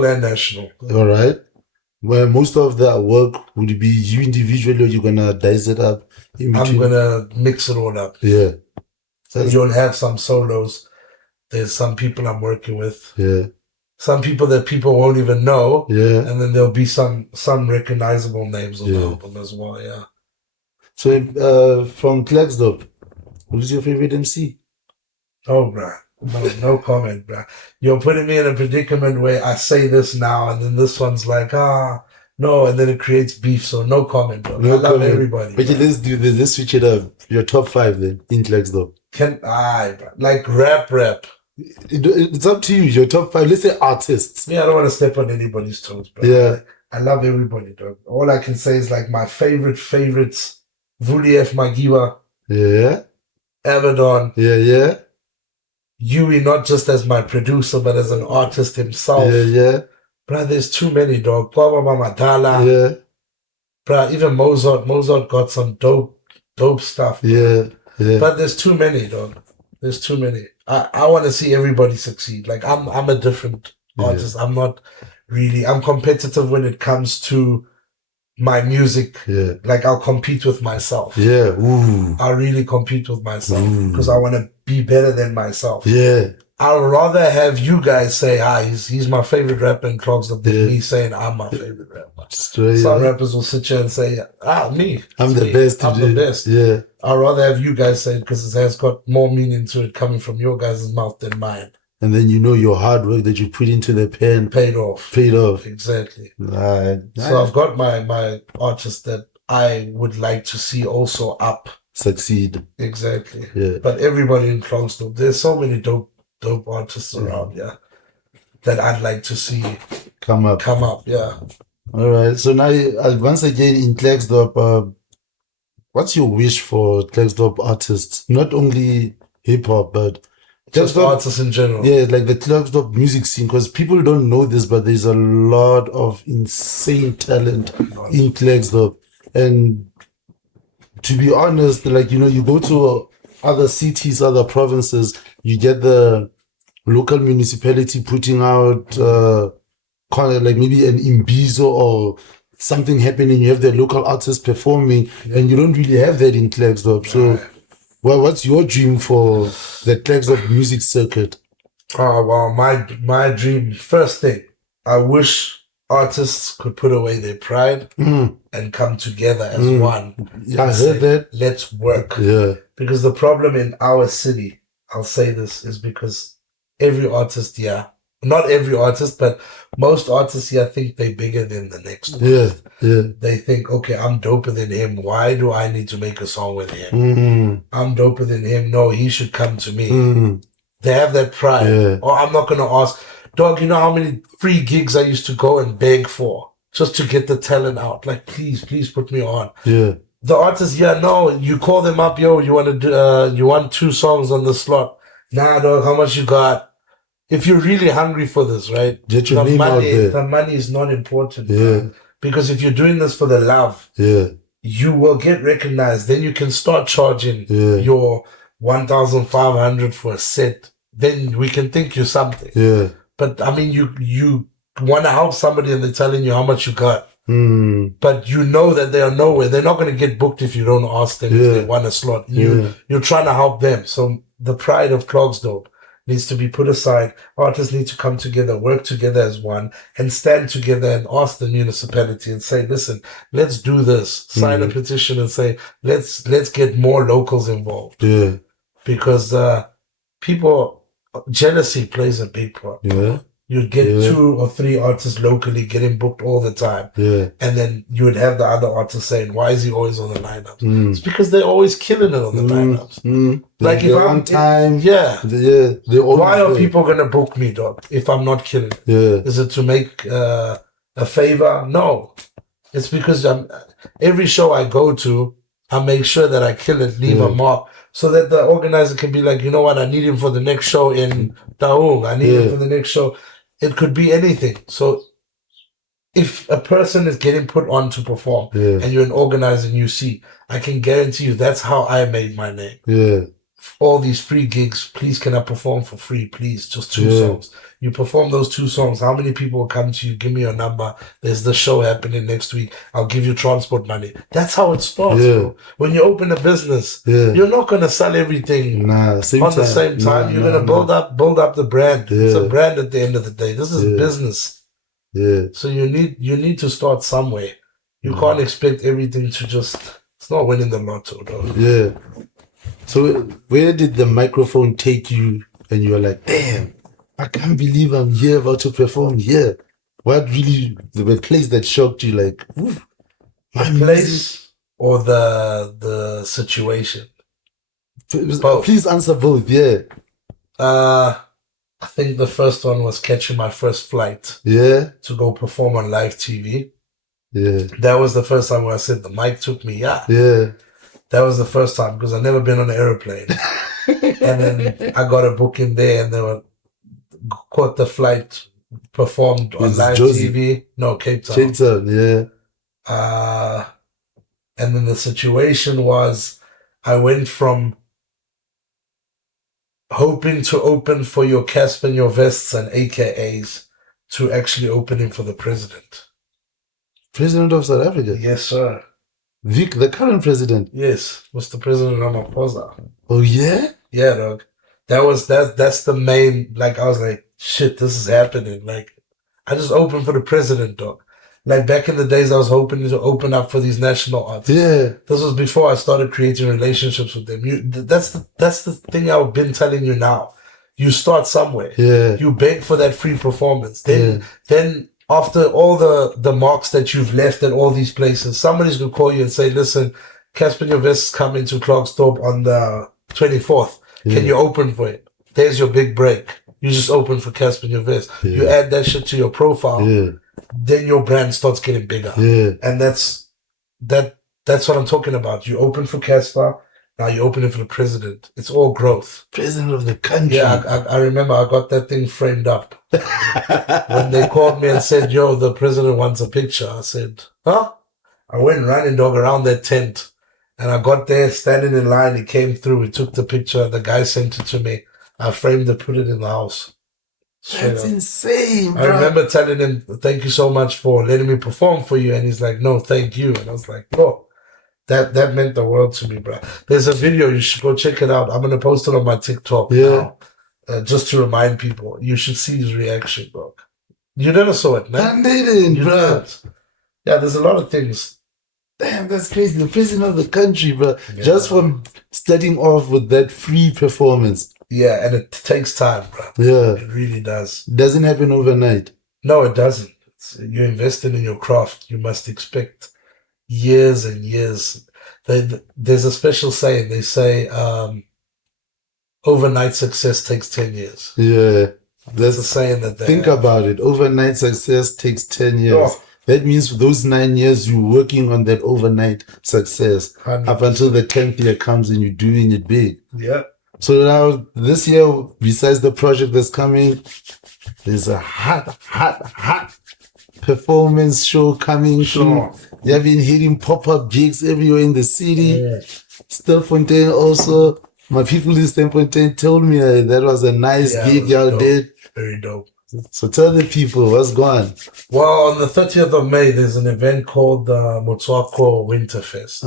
and national. All right. Where most of the work would be you individually, or you're gonna dice it up in between? I'm gonna mix it all up. Yeah. So you'll have some solos. There's some people I'm working with. Yeah. Some people that people won't even know. Yeah. And then there'll be some recognizable names on the album as well. Yeah. So from Klerksdorp, who's your favorite MC? Oh, bruh. No comment, bruh. You're putting me in a predicament where I say this now and then this one's like, no, and then it creates beef. So no comment, bro. I love everybody. But let's do this. Let's switch it up. Your top 5 then in Klerksdorp. Like rap. It's up to you. Your top 5. Let's say artists. Me, I don't want to step on anybody's toes, bro. Yeah. I love everybody, dog. All I can say is like my favorites, Vuli F. Magiwa, Yeah. Abaddon, Yeah. Yui, not just as my producer, but as an artist himself. Yeah. Bro, there's too many, dog. Baba Mamadala. Yeah. Bro, even Mozart. Mozart got some dope stuff. Bro. Yeah. But there's too many, dog. There's too many. I want to see everybody succeed. Like I'm a different artist. I'm not really. I'm competitive when it comes to my music. Yeah. Like I'll compete with myself. Yeah. Ooh. I really compete with myself because I want to be better than myself. Yeah. I'd rather have you guys say, he's my favorite rapper in Klerksdorp than me saying I'm my favorite rapper. Some rappers will sit here and say, me. I'm the best. I'm the best. Yeah. I'd rather have you guys say it because it has got more meaning to it coming from your guys' mouth than mine. And then you know your hard work that you put into the pen paid off. Exactly. Right. So I've got my artists that I would like to see also up. Succeed. Exactly. Yeah. But everybody in Klerksdorp, there's so many dope artists around, that I'd like to see come up. Yeah. All right. So now, once again in Klerksdorp, what's your wish for Klerksdorp artists? Not only hip hop, but just artists in general. Yeah, like the Klerksdorp music scene, because people don't know this, but there's a lot of insane talent in Klerksdorp. And to be honest, like, you go to other cities, other provinces, you get the local municipality putting out kind of like maybe an imbizo or something happening. You have the local artists performing, and you don't really have that in Klerksdorp. So, what's your dream for the Klerksdorp music circuit? Oh, well, my dream, first thing, I wish artists could put away their pride and come together as one. Yeah, I heard that. Let's work. Yeah. Because the problem in our city, I'll say this, is because every artist here, not every artist, but most artists here think they're bigger than the next one. Yeah. They think, okay, I'm doper than him. Why do I need to make a song with him? I'm doper than him. No, he should come to me. They have that pride. Yeah. Or I'm not going to ask, dog, you know how many free gigs I used to go and beg for just to get the talent out? Like, please put me on. Yeah. The artists, no, you call them up, yo, you want to do, you want 2 songs on the slot. Nah, dog, how much you got? If you're really hungry for this, right? Get your name out there. The money is not important. Yeah. Because if you're doing this for the love, you will get recognized. Then you can start charging your 1,500 for a set. Then we can think you're something. Yeah. But I mean, you want to help somebody and they're telling you how much you got. But you know that they are nowhere. They're not going to get booked if you don't ask them if they want a slot. You're trying to help them. So the pride of Klerksdorp needs to be put aside. Artists need to come together, work together as one, and stand together and ask the municipality and say, listen, let's do this. Sign a petition and say, let's get more locals involved. Yeah. Because jealousy plays a big part. Yeah. You'd get 2 or 3 artists locally getting booked all the time. Yeah. And then you would have the other artists saying, why is he always on the lineups? It's because they're always killing it on the lineups. Like if I'm on time. Why are people going to book me, dog, if I'm not killing it? Yeah. Is it to make a favor? No. It's because every show I go to, I make sure that I kill it, leave a mark, so that the organizer can be like, you know what, I need him for the next show in Taung. I need him for the next show. It could be anything. So if a person is getting put on to perform and you're an organizer and you see, I can guarantee you that's how I made my name. Yeah. All these free gigs, please can I perform for free, please, just 2 songs. You perform those 2 songs, how many people will come to you? Give me your number. There's the show happening next week. I'll give you transport money. That's how it starts, bro. When you open a business, you're not going to sell everything on the same time. You're going to build up the brand. It's a brand at the end of the day. This is business. Yeah. So you need to start somewhere. You can't expect everything to it's not winning the lotto, though. Yeah. So where did the microphone take you and you were like, damn, I can't believe I'm here about to perform here? What really, the place that shocked you, like, oof, the place or the situation? Both. Please answer both, I think the first one was catching my first flight Yeah. to go perform on live TV. Yeah. That was the first time where I said the mic took me. Yeah. Yeah. That was the first time because I'd never been on an airplane. And then I got a booking there and then caught the flight, performed on live TV. No, Cape Town. Cape Town, yeah. And then the situation was I went from hoping to open for your Casper and your Vests and AKAs to actually opening for the president. President of South Africa? Yes, sir. Vic, the current president? Yes, Mr. President Ramaphosa. Oh, yeah? Yeah, dog. That's the main, like, I was like, shit, this is happening. Like, I just opened for the president, dog. Like, back in the days, I was hoping to open up for these national artists. Yeah. This was before I started creating relationships with them. That's the thing I've been telling you now. You start somewhere. Yeah. You beg for that free performance. Then after all the marks that you've left at all these places, somebody's going to call you and say, listen, Casper and your Vests coming to Klerksdorp on the 24th. Yeah. Can you open for it? There's your big break. You just open for Casper and your Vests. Yeah. You add that shit to your profile. Yeah. Then your brand starts getting bigger. Yeah. And that's what I'm talking about. You open for Casper, now you open it for the president. It's all growth. President of the country. Yeah, I remember I got that thing framed up. When they called me and said, yo, the president wants a picture, I said, huh? I went running, dog, around that tent. And I got there, standing in line. He came through. He took the picture. The guy sent it to me. I framed it, put it in the house. That's insane, bro. I remember telling him, thank you so much for letting me perform for you. And he's like, no, thank you. And I was like, oh, that meant the world to me, bro. There's a video. You should go check it out. I'm going to post it on my TikTok now. Just to remind people. You should see his reaction, bro. You never saw it, man. I didn't, bro. Yeah, there's a lot of things. Damn, that's crazy. The president of the country, bro. Yeah. Just from starting off with that free performance. Yeah, and it takes time, bro. Yeah. It really does. Doesn't happen overnight. No, it doesn't. You're investing in your craft. You must expect years and years. There's a special saying. They say overnight success takes 10 years. Yeah. That's a saying that they think have. About it. Overnight success takes 10 years. Oh. That means for those 9 years, you're working on that overnight success 100%. Up until the 10th year comes and you're doing it big. Yeah. So now this year, besides the project that's coming, there's a hot performance show coming. Sure. You have been hitting pop-up gigs everywhere in the city. Yeah. Stilfontein also. My people in Stilfontein told me that was a nice gig y'all did. Very dope. So tell the people what's going on. Well, on the 30th of May, there's an event called the Motswako Winterfest.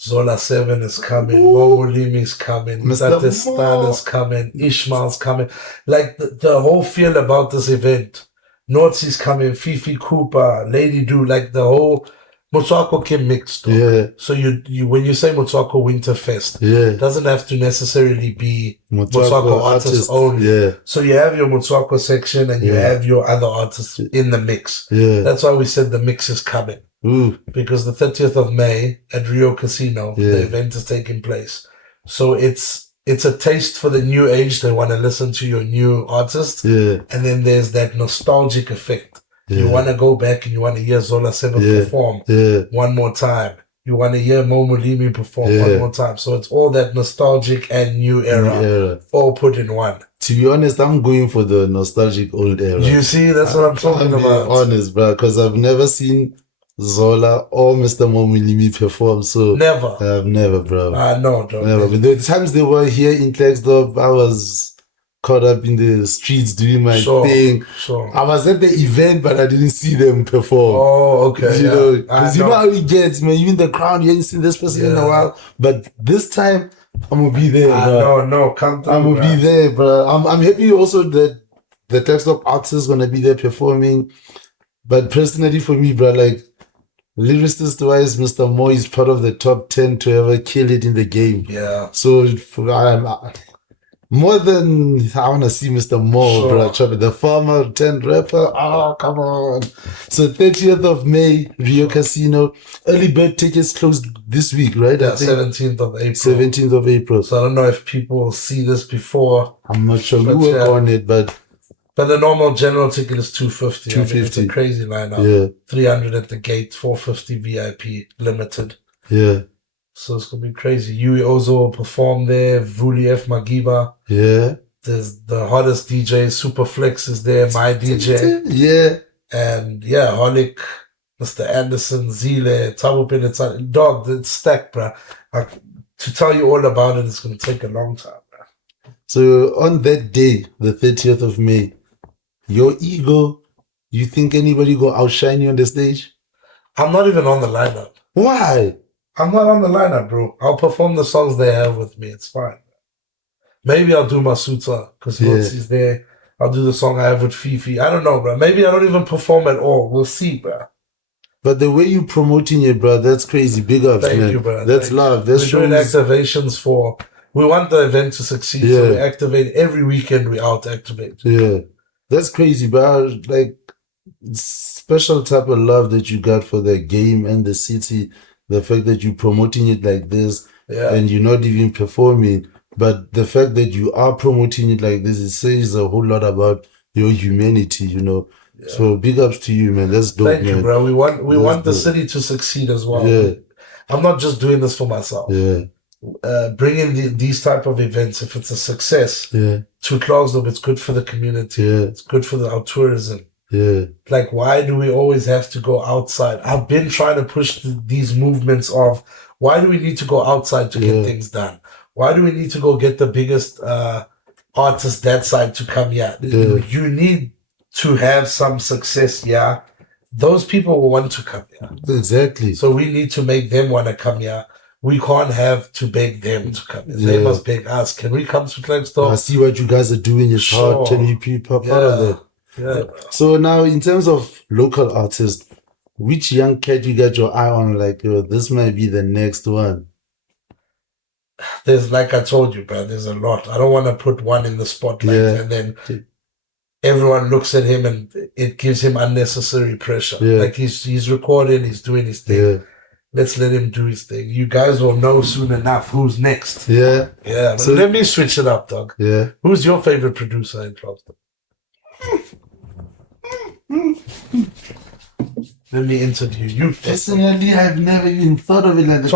Zola 7 is coming, Mogolimi is coming, Mr. Stan is coming, Ishmael's coming. Like the whole feel about this event. Nortsy's coming, Fifi Cooper, Lady Do, like the whole Motswako came mixed. Yeah. So you when you say Motswako Winterfest, it doesn't have to necessarily be Motswako artists only. Yeah. So you have your Motswako section and you have your other artists in the mix. Yeah. That's why we said the mix is coming. Ooh. Because the 30th of May at Rio Casino, the event is taking place. So it's a taste for the new age. They want to listen to your new artist. Yeah. And then there's that nostalgic effect. You want to go back and you want to hear Zola 7 perform one more time. You want to hear Momo Limi perform one more time. So it's all that nostalgic and new era all put in one. To be honest, I'm going for the nostalgic old era. You see, that's what I'm talking about. Honest, bro, because I've never seen Zola or Mr. Momo Limi perform. So never. I've never, bro. No, never. But the times they were here in Klerksdorp, I was caught up in the streets doing my thing. Sure. I was at the event, but I didn't see them perform. Oh, okay. You know, because you know how it gets, man. You in the crowd, you ain't seen this person in a while. But this time, I'm gonna be there, bro. No, come through. I'm gonna be there, bro. I'm happy also that the Klerksdorp artists gonna be there performing. But personally, for me, bro, like lyricist-wise, Mr. Mo is part of the top 10 to ever kill it in the game. Yeah. So More than I want to see Mr. Moore, Sure. bro. Chubby, the farmer, 10 rapper. Oh, come on. So 30th of May, Rio Casino. Early bird tickets closed this week, right? Yeah, I think 17th of April. 17th of April. So I don't know if people see this before. I'm not sure. We But work yeah. on it, but the normal general ticket is $250. I mean, it's a 250. crazy lineup. yeah, 300 at the gate, 450 VIP limited. yeah, So it's gonna be crazy. Yui Ozo will perform there. Vuli F Magiba. yeah. There's the hottest DJ. Superflex is there. My DJ. Yeah. And yeah, Holic, Mr. Anderson, Zile, Tabu Pinetza. Dog, it's stacked, bruh. To tell you all about it, it's gonna take a long time, bruh. So on that day, the 30th of May, your ego, you think anybody go outshine you on the stage? I'm not even on the lineup. Why? I'm not on the lineup, bro. I'll perform the songs they have with me. It's fine. Maybe I'll do Masuta because Lotzi's there. I'll do the song I have with Fifi. I don't know, bro. Maybe I don't even perform at all. We'll see, bro. But the way you promoting it, bro, that's crazy. Big ups, Thank man. you, bro. That's Thank love. you. That's We're doing activations for... We want the event to succeed, so we activate every weekend. We out-activate. Yeah. That's crazy, bro. Like, special type of love that you got for the game and the city. The fact that you're promoting it like this and you're not even performing. But the fact that you are promoting it like this, it says a whole lot about your humanity, you know. Yeah. So big ups to you, man. That's dope, Thank man. you, bro. We want the city to succeed as well. Yeah. I'm not just doing this for myself. Yeah. Bringing these type of events, if it's a success, to Klerksdorp, it's good for the community. Yeah. It's good for our tourism. Yeah. Like, why do we always have to go outside? I've been trying to push these movements of why do we need to go outside to get things done? Why do we need to go get the biggest artist that side to come here? Yeah. You need to have some success here. Those people will want to come here. Exactly. So we need to make them want to come here. We can't have to beg them to come here. They must beg us. Can we come to Klerksdorp? I see what you guys are doing. It's hard. Can we be part of that? Yeah. So now, in terms of local artists, which young cat you got your eye on? Like, this might be the next one. There's, like I told you, bro, there's a lot. I don't want to put one in the spotlight and then everyone looks at him and it gives him unnecessary pressure. Like he's recording, he's doing his thing. Let's let him do his thing. You guys will know soon enough who's next. Yeah. So let me switch it up, dog. Yeah. Who's your favorite producer in Klerksdorp? Let me interview you. Personally, I've never even thought of it like that.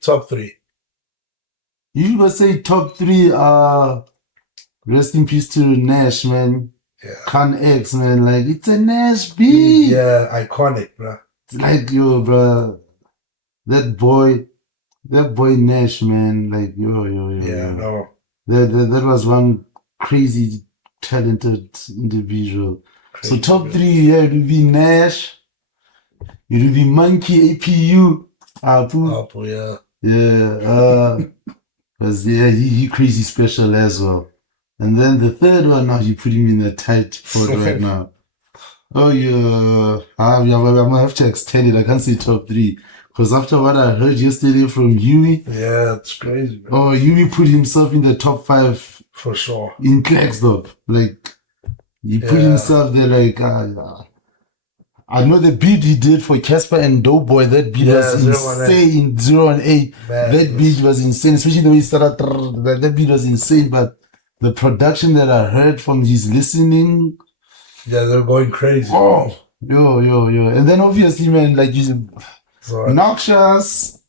Top three. You would say top three. Rest in peace to Nash, man. Yeah. K-N9NE, man. Like, it's a Nash beat. Yeah, iconic, bro. It's like, yo, bro. That boy Nash, man. Like, yo. Yeah, no. That was one crazy talented individual. So top three, it would be Nash. It would be Monkey, APU. Apu, yeah. Yeah. Because he crazy special as well. And then the third one, now you put him in a tight spot right now. Oh yeah. I'm gonna have to extend it. I can't say top three. Because after what I heard yesterday from Yui. Yeah, it's crazy, man. Oh, Yui put himself in the top 5. For sure. In Klerksdorp. Like, he put himself there like, I know the beat he did for Casper and Doughboy, that beat was insane. 018. That beat was insane, especially the way he started. That beat was insane, but the production that I heard from his listening. Yeah, they're going crazy. Oh, yo. And then obviously, man, like, Noxious,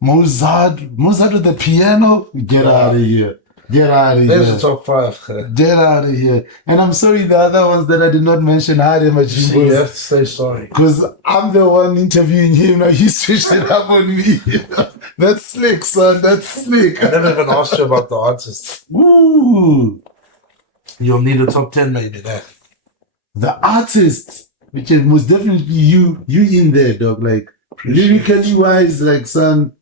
Mozart with the piano. Get out of here. There's the top 5. Get out of here. And I'm sorry, the other ones that I did not mention, You have to say sorry. Because I'm the one interviewing him. Now he switched it up on me. That's slick, son. That's slick. I never even asked you about the artists. Ooh. You'll need a top 10 maybe there. The artist, which is most definitely you in there, dog. Like, lyrically wise, like, son,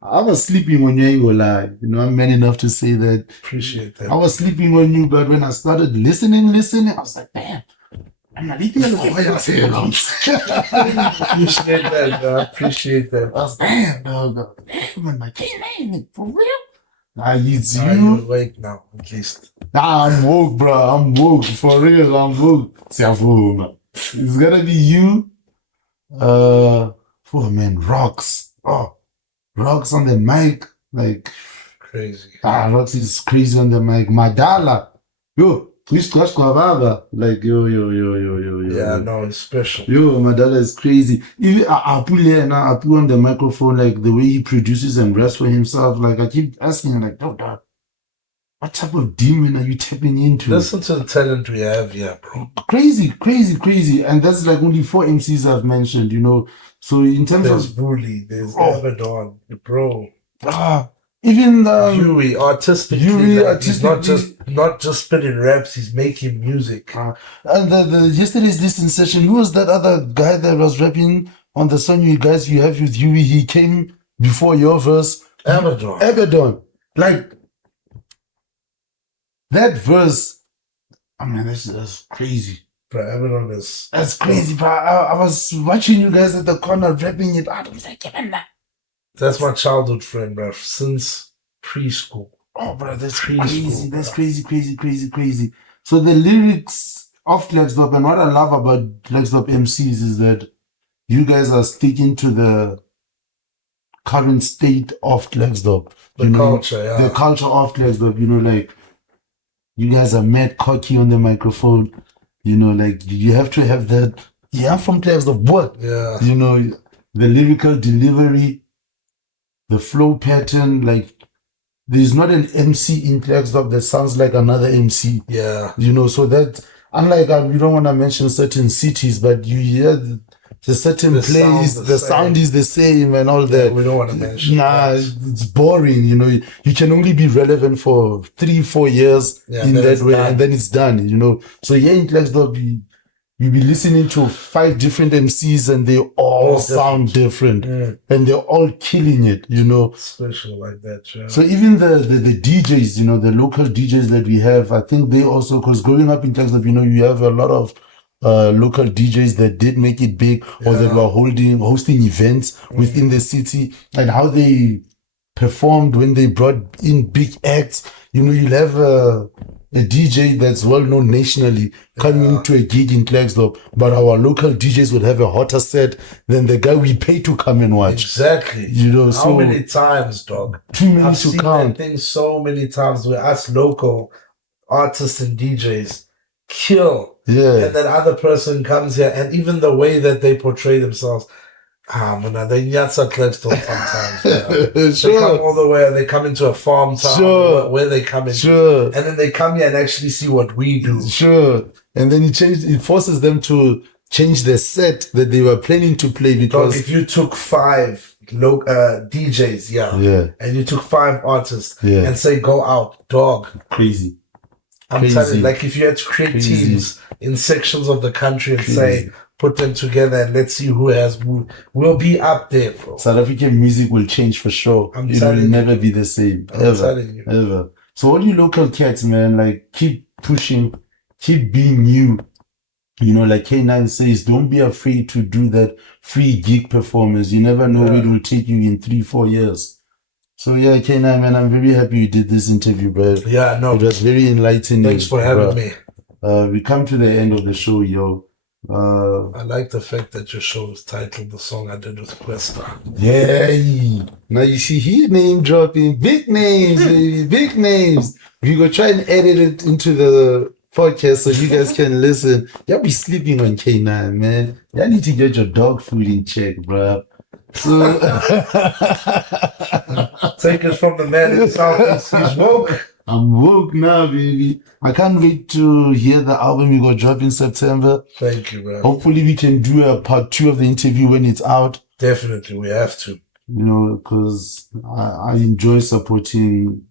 I was sleeping on you, ain't gonna lie. You know, I'm man enough to say that. Appreciate that. I was sleeping on you, but when I started listening, I was like, damn, I'm not eating Appreciate that, bro. Appreciate that. I was damn, dog. Damn, man, my K-9NE, for real? It's Are you. you awake now, at least? I'm woke, bro. I'm woke. For real, I'm woke. Siyavuma. It's gonna be you. Oh man, rocks. Oh, rocks on the mic. Like, Crazy. rocks is crazy on the mic. Madala. Yo, please touch Baba. Like, yo. Yeah, no, it's special. Yo, Madala is crazy. Even I put here now, I put on the microphone, like the way he produces and raps for himself. Like, I keep asking him, like, dog, what type of demon are you tapping into? Listen to the talent we have here, bro. Crazy. And that's like only 4 MCs I've mentioned, you know. So in terms There's of Bully, there's Abaddon, bro. even Yuri, artistically, like, he's not just spitting raps, he's making music. and the yesterday's listening session, who was that other guy that was rapping on the song you guys you have with Yuri? He came before your verse. Abaddon. Like that verse, I mean, that's crazy. Bro, Abaddon is... That's crazy, but I was watching you guys at the corner rapping it out. I was like, that's my childhood friend, bro, since preschool. Oh, bro, that's crazy. That's crazy. So the lyrics of Klerksdorp, and what I love about Klerksdorp MCs is that you guys are sticking to the current state of Klerksdorp. The culture, yeah. The culture of Klerksdorp, you know, like, you guys are mad cocky on the microphone. You know, like, you have to have that. Yeah, I'm from Klerksdorp. What? Yeah. You know, the lyrical delivery, the flow pattern, like, there's not an MC in Klerksdorp that sounds like another MC. Yeah. You know, so that, unlike, we don't want to mention certain cities, but you hear the certain place, the sound is the same and all that. We don't want to mention it's boring, you know. You can only be relevant for 3-4 years in that way, and then it's done, you know. So here in Klerksdorp, you be listening to 5 different MCs and they all sound different. And they're all killing it, you know. Special like that, yeah. So even the DJs, you know, the local DJs that we have, I think they also, because growing up in Klerksdorp, you know, you have a lot of local DJs that did make it big, or that were hosting events within the city, and how they performed when they brought in big acts. You know, you'll have a DJ that's well known nationally coming to a gig in Klerksdorp, but our local DJs would have a hotter set than the guy we pay to come and watch. Exactly. You know, how many times, dog? Too many I've to seen count. that thing so many times where us local artists and DJs kill. Yeah. And then other person comes here, and even the way that they portray themselves, man, they nyatsa Klerksdorp sometimes. Sure. They come all the way, and they come into a farm town where they come in. Sure. And then they come here and actually see what we do. Sure. And then it forces them to change the set that they were planning to play, because dog, if you took 5 DJs, and you took 5 artists and say go out, dog. Crazy. I'm telling you, like, if you had to create teams in sections of the country and say, put them together and let's see who will be up there, bro. South African music will change for sure. It will never be the same. Ever. So all you local cats, man, like, keep pushing, keep being you. You know, like K-9 says, don't be afraid to do that free gig performance. You never know where it will take you in 3-4 years. So yeah, K-9, man, I'm very happy you did this interview, bro. Yeah, no. It was very enlightening. Thanks for having me. We come to the end of the show, yo. I like the fact that your show is titled the song I did with Questa. Yeah. Now you see he name dropping big names, baby, big names. We go try and edit it into the podcast so you guys can listen. Y'all be sleeping on K-9, man. Y'all need to get your dog food in check, bro. So take it from the man himself. He's woke. I'm woke now, baby. I can't wait to hear the album you got drop in September. Thank you, bro. Hopefully we can do a part 2 of the interview when it's out. Definitely, we have to. You know, because I enjoy supporting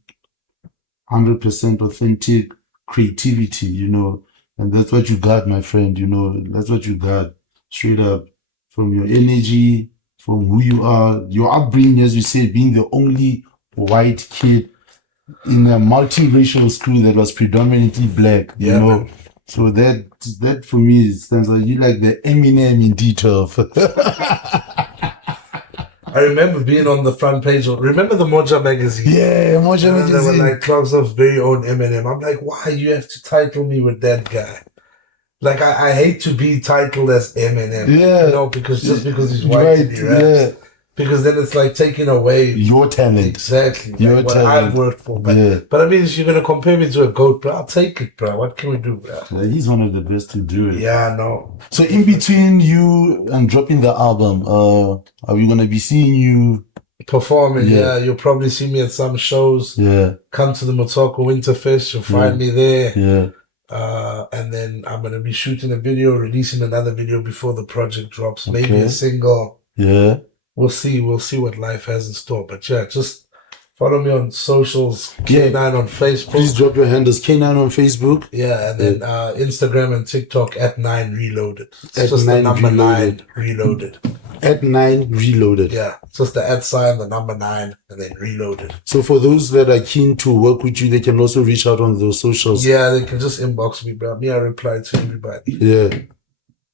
100% authentic creativity, you know, and that's what you got, my friend, you know, that's what you got, straight up, from your energy, from who you are, your upbringing, as you said, being the only white kid in a multiracial school that was predominantly black, you know. Man. So that for me stands out. You like the Eminem in detail. I remember being on the front page. Remember the Moja magazine? Yeah, Moja And they were magazine. like Klerksdorp's very own Eminem. I'm like, why you have to title me with that guy? Like, I hate to be titled as Eminem. Yeah. You know, because he's white and he raps. Yeah. Because then it's like taking away your talent. Exactly. Your like what talent. I've worked for. But, Yeah. but I mean, if you're going to compare me to a goat, bro, I'll take it, bro. What can we do, bro? Yeah, he's one of the best to do it. Yeah, I know. So in between you and dropping the album, are we going to be seeing you performing? Yeah. You'll probably see me at some shows. Yeah. Come to the Motoko Winterfest. You'll find me there. Yeah. And then I'm going to be shooting a video, releasing another video before the project drops. Maybe a single. Yeah. We'll see what life has in store. But yeah, just follow me on socials. K9 on Facebook. Please drop your handles. K9 on Facebook. Yeah, and then Instagram and TikTok at 9 Reloaded. It's at just 9 the number Reloaded. 9 Reloaded. At 9 Reloaded. Yeah, it's just the @ sign, the number 9, and then Reloaded. So for those that are keen to work with you, they can also reach out on those socials. Yeah, they can just inbox me, bro. I reply to everybody. Yeah.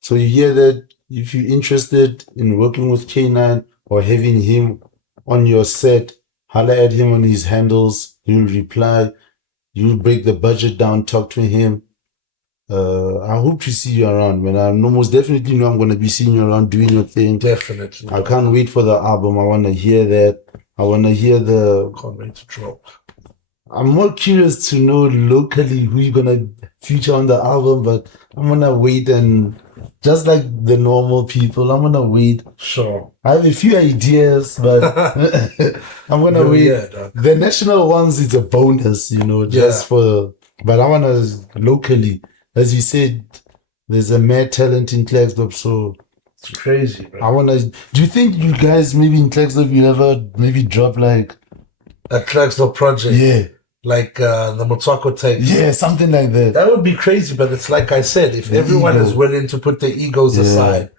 So you hear that? If you're interested in working with K9 or having him on your set, holler at him on his handles. He'll reply. You'll break the budget down, talk to him. I hope to see you around, man. I most definitely know I'm going to be seeing you around doing your thing. Definitely. I can't wait for the album. I want to hear that. I want to hear Can't wait to drop. I'm more curious to know locally who you're going to feature on the album, but I'm going to wait and just like the normal people, I'm going to wait. Sure. I have a few ideas, but I'm going to wait. The national ones is a bonus, just for, but I want to locally, as you said, there's a mad talent in Klerksdorp, so it's crazy, bro. I want to, do you think you guys maybe in Klerksdorp will ever maybe drop like a Klerksdorp project? Yeah. Like the Motswako tapes. Yeah, something like that. That would be crazy, but it's like I said, if everyone is willing to put their egos aside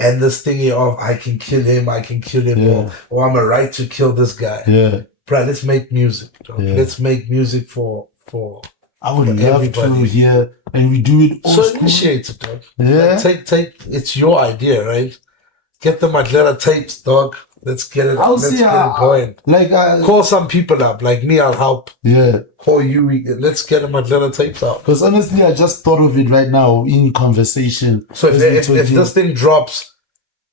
and this thingy of I can kill him, or I'm a right to kill this guy. Yeah. Bro, let's make music. Let's make music for I would love everybody. to hear, and we do it old school. Initiate it, dog. Yeah. Like, take it's your idea, right? Get the Madlera tapes, dog. Let's get it. Let's get it going. Like call some people up. Like me, I'll help. Yeah. Call you. Let's get the Madlera tapes out. Because honestly, I just thought of it right now in conversation. So if this thing drops,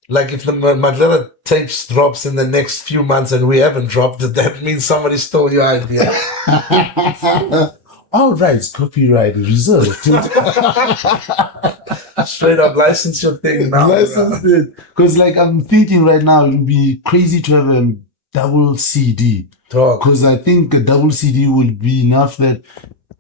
like if the Madlera tapes drops in the next few months and we haven't dropped it, that means somebody stole your idea. All rights, copyright reserved. Straight up license your thing now. License it. Because like I'm thinking right now, it would be crazy to have a double CD. Because I think a double CD would be enough that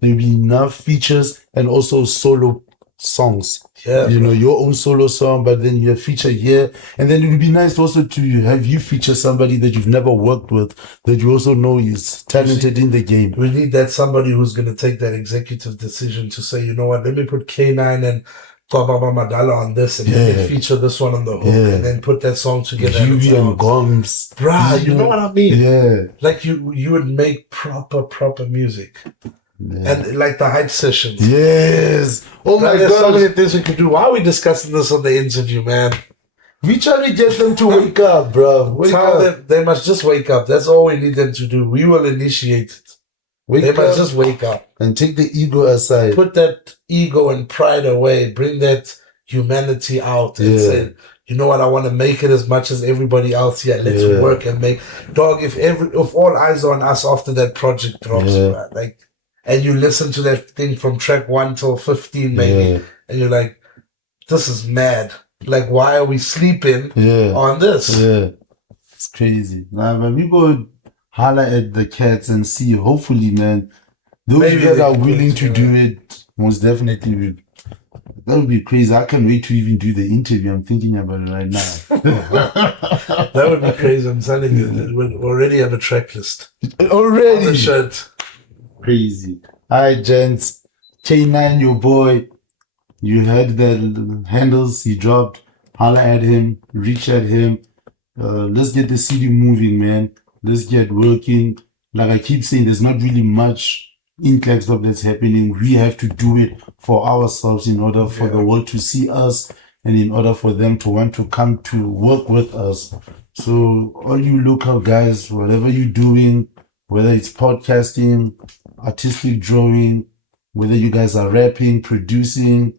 there will be enough features and also solo songs. Yeah, your own solo song, but then you have feature here. And then it would be nice also to have you feature somebody that you've never worked with, that you also know is talented in the game. We need that somebody who's going to take that executive decision to say, you know what, let me put K9 and Kwababa Madala on this and then feature this one on the hook and then put that song together. Yubi and Goms. Bruh, you know what I mean? Yeah. Like you would make proper music. Yeah. And like the hype sessions. Yes. Oh my God. There's so many things we could do. Why are we discussing this on the interview, man? We try to get them to wake up, bro. Tell them they must just wake up. That's all we need them to do. We will initiate it. They must just wake up. And take the ego aside. Put that ego and pride away. Bring that humanity out and say, you know what, I want to make it as much as everybody else here. Let's work and make. Dog, if all eyes are on us after that project drops, right, like, and you listen to that thing from track 1 till 15 maybe, and you're like, this is mad. Like, why are we sleeping on this? Yeah. It's crazy. Nah, but we go holler at the cats and see, hopefully, man, those that are willing to do it, most definitely that would be crazy. I can't wait to even do the interview. I'm thinking about it right now. That would be crazy. I'm telling you, we already have a track list. Already? On the shirt. Crazy. Alright, gents. K9, your boy. You heard the handles he dropped. Holler at him. Reach at him. Let's get the city moving, man. Let's get working. Like I keep saying, there's not really much in Klerksdorp that's happening. We have to do it for ourselves in order for the world to see us and in order for them to want to come to work with us. So all you local guys, whatever you're doing, whether it's podcasting, artistic drawing, whether you guys are rapping, producing,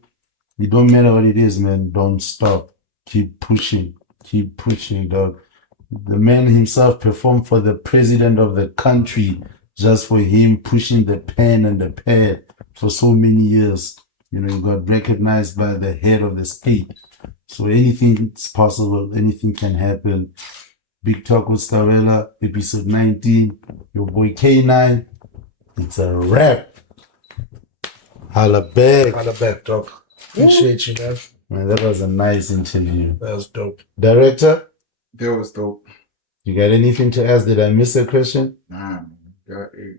it don't matter what it is, man. Don't stop. Keep pushing, dog. The man himself performed for the president of the country just for him pushing the pen and the pad for so many years. You know, he got recognized by the head of the state. So anything is possible, anything can happen. Big Talk with Stawela, episode 19. Your boy K9. It's a wrap. Holla back. Holla back, dog. Appreciate you, man. Man, that was a nice interview. That was dope. Director? That was dope. You got anything to ask? Did I miss a question? Nah, man. Got everything.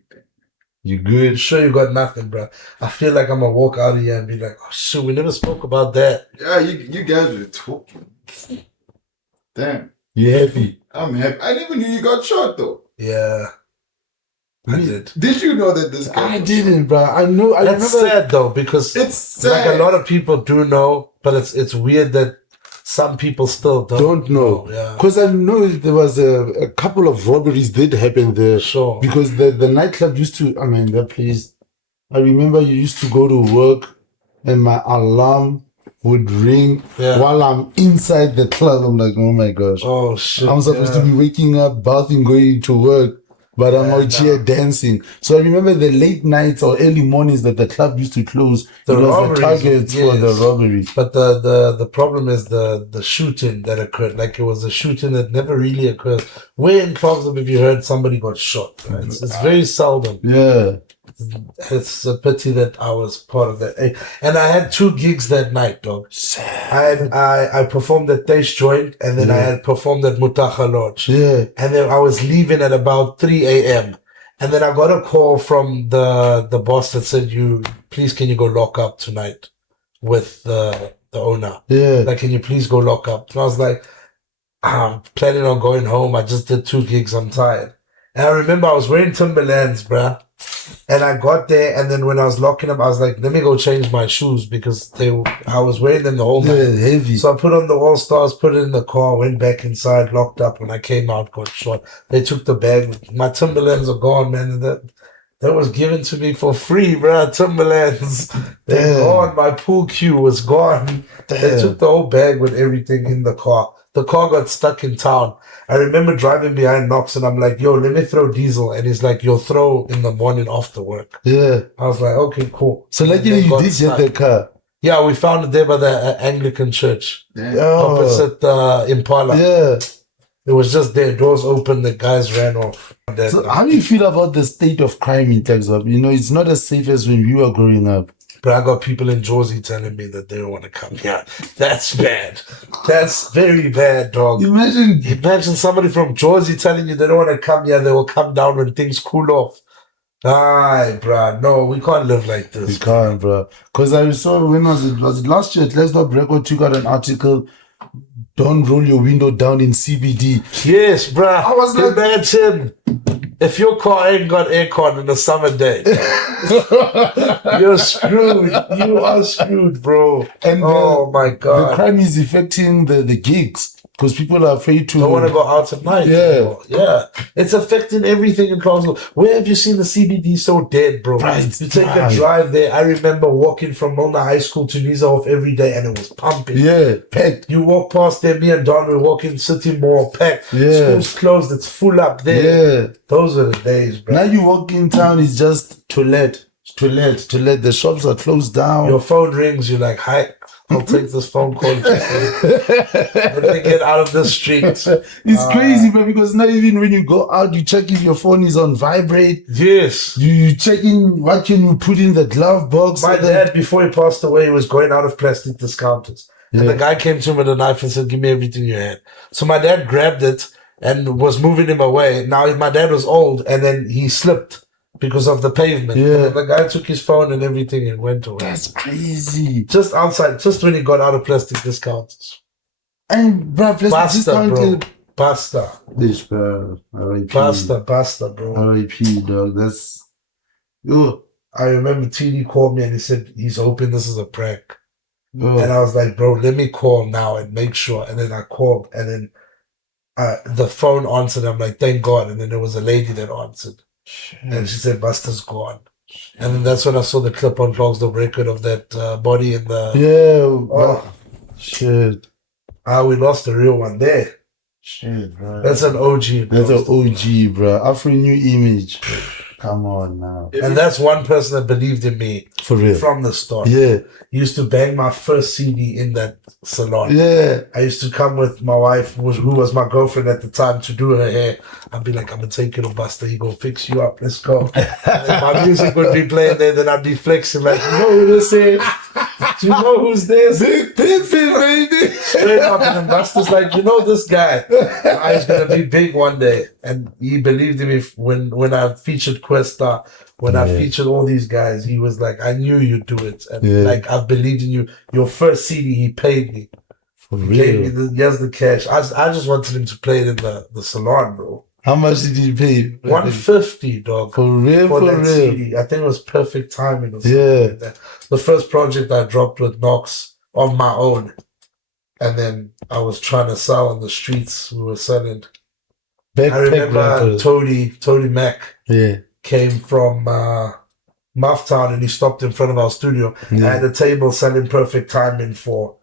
You good? Sure, you got nothing, bro. I feel like I'm gonna walk out of here and be like, oh shit, we never spoke about that. Yeah, you guys were talking. Damn. You happy? I'm happy. I never knew you got shot though. Yeah. I did. Did you know that this guy I was didn't, bro. I know. I That's remember. sad though, because It's sad. like a lot of people do know, but it's weird that some people still Don't know. Yeah. Because I know there was a couple of robberies did happen there. Sure. Because the nightclub used to, I mean, that place, I remember you used to go to work and my alarm would ring Yeah. while I'm inside the club. I'm like, oh my gosh. Oh shit. I'm supposed yeah. to be waking up, bathing, going to work, but I'm Yeah, out here dancing. So I remember the late nights or early mornings that the club used to close. The it was the robberies, targets for the yes. robbery. But the problem is the shooting that occurred. Like it was a shooting that never really occurred. Where in Klerksdorp have you heard somebody got shot? Right? It's very seldom. Yeah. It's a pity that I was part of that. And I had 2 gigs that night, dog. I performed at Taste Joint, and then I had performed at Mutaha Lodge. Yeah. And then I was leaving at about 3 a.m. And then I got a call from the boss that said, please can you go lock up tonight with the owner? Yeah. Like, can you please go lock up? And I was like, I'm planning on going home. I just did 2 gigs. I'm tired. And I remember I was wearing Timberlands, bruh. And I got there, and then when I was locking up, I was like, let me go change my shoes because I was wearing them the whole night. Yeah, heavy. So I put on the All Stars, put it in the car, went back inside, locked up. When I came out, got shot. They took the bag. My Timberlands are gone, man. And that was given to me for free, bro. Timberlands. They're gone. My pool cue was gone. They took the whole bag with everything in the car. The car got stuck in town. I remember driving behind Knox and I'm like, yo, let me throw diesel. And he's like, you'll throw in the morning after work. Yeah. I was like, okay, cool. So luckily you did get the car. Yeah, we found it there by the Anglican church. Oh. Opposite Impala. Yeah. It was just there, doors open, the guys ran off. So how do you feel about the state of crime in Texas? You know, it's not as safe as when you were growing up. But I got people in Jersey telling me that they don't want to come here. That's bad. That's very bad, dog. Imagine somebody from Jersey telling you they don't want to come here. They will come down when things cool off. Aye, bruh. No, we can't live like this. We can't, bro. Because I saw, when was it last year? Klerksdorp Record took out an article, don't roll your window down in CBD. Yes, bruh. I was like, imagine if your car ain't got aircon in the summer day. You're screwed. You are screwed, bro. And oh my the God. crime is affecting the gigs. Because people are afraid to... Don't want to go out at night. Yeah. Anymore. Yeah. It's affecting everything in Klerksdorp. Where have you seen the CBD so dead, bro? Right, You take a drive there. I remember walking from Milner High School to Nizahof every day and it was pumping. Yeah, packed. You walk past there, me and Don, we walk in City Mall, packed. Yeah. School's closed, it's full up there. Yeah. Those are the days, bro. Now you walk in town, it's just to let. The shops are closed down. Your phone rings, you're like, hi, I'll take this phone call. Let me get out of the streets. It's crazy, but because now even when you go out, you check if your phone is on vibrate. Yes. You checking what can you put in the glove box. My dad, before he passed away, he was going out of plastic discounters. And the guy came to him with a knife and said, give me everything you had. So my dad grabbed it and was moving him away. Now my dad was old and then he slipped because of the pavement. Yeah. And the guy took his phone and everything and went away. That's crazy. Just outside, just when he got out of plastic discounters. And bro, plastic Pasta, bro. discounted. Pasta. Bitch, bro. R.I.P. Pasta, bro. R.I.P. dog. That's... Yo. I remember TD called me and he said, he's hoping this is a prank. Oh. And I was like, bro, let me call now and make sure. And then I called and then the phone answered. I'm like, thank God. And then there was a lady that answered. And she said, Buster's gone. And then that's when I saw the clip on Klerksdorp record of that body in the... Shit. We lost the real one there. Shit, bro. That's an OG. That's an OG, bro. After a new image. Come on now. And that's one person that believed in me. For real. From the start. Yeah. He used to bang my first CD in that salon. Yeah. I used to come with my wife, who was my girlfriend at the time, to do her hair. I'd be like, I'm going to take you to Buster. He going to fix you up. Let's go. And then my music would be playing there. Then I'd be flexing like, you know who this is? Do you know who's this? Big Pimpin', baby. Straight up. And then Buster's like, you know this guy. He's going to be big one day. And he believed in me when I featured Questa, when I featured all these guys. He was like, I knew you'd do it. And like, I've believed in you. Your first CD, he paid me. For He real. gave me here's the cash. I just wanted him to play it in the salon, bro. How much did you pay? $150, dog. For real, For for that real. CD. I think it was perfect timing or something like that. The first project I dropped with Knox on my own. And then I was trying to sell on the streets. We were selling. I remember Toady Mac came from Mufftown and he stopped in front of our studio. I had a table selling perfect timing for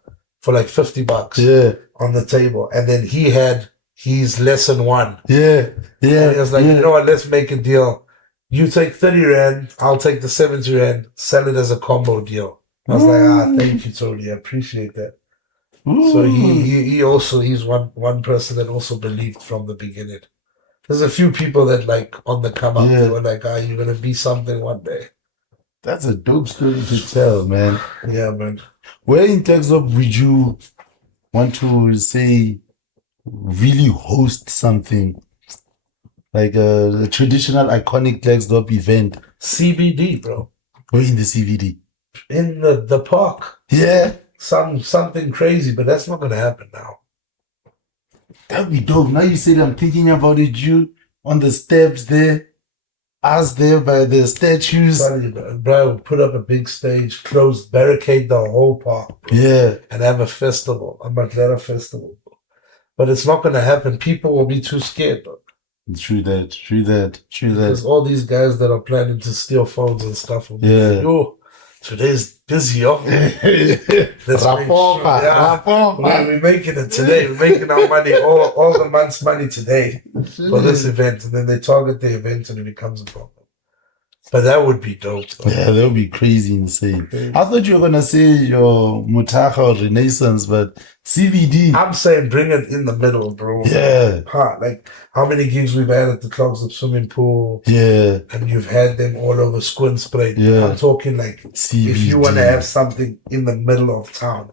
like $50 on the table. And then he had his lesson 1. And he was like, you know what, let's make a deal. You take 30 Rand, I'll take the 70 Rand, sell it as a combo deal. I was like, thank you, Tony. I appreciate that. So he's one person that also believed from the beginning. There's a few people that like on the come up, they were like, you're gonna be something one day. That's a dope story to tell, man. Yeah, man. Where in Klerksdorp would you want to say really host something? Like a traditional iconic Klerksdorp event? CBD, bro. Or in the CBD? In the park. Yeah. Something crazy, but that's not gonna happen now. That'd be dope. Now you said I'm thinking about it, you on the steps there, us there by the statues. Bro, put up a big stage, barricade the whole park. Bro, and have a festival, a Maglera festival. But it's not gonna happen. People will be too scared, bro. True that. Because all these guys that are planning to steal phones and stuff will be like, yo, today's busy, yo. Let's make sure. We're making it today. We're making our money, all the month's money today for this event. And then they target the event and it becomes a problem. But that would be dope, though. Yeah, that would be crazy insane. I thought you were going to say your Mutaha or Renaissance, but CBD. I'm saying bring it in the middle, bro. Yeah. Like how many gigs we've had at the Klerksdorp swimming pool. Yeah. And you've had them all over Squin Spray. Yeah. I'm talking like CBD. If you want to have something in the middle of town,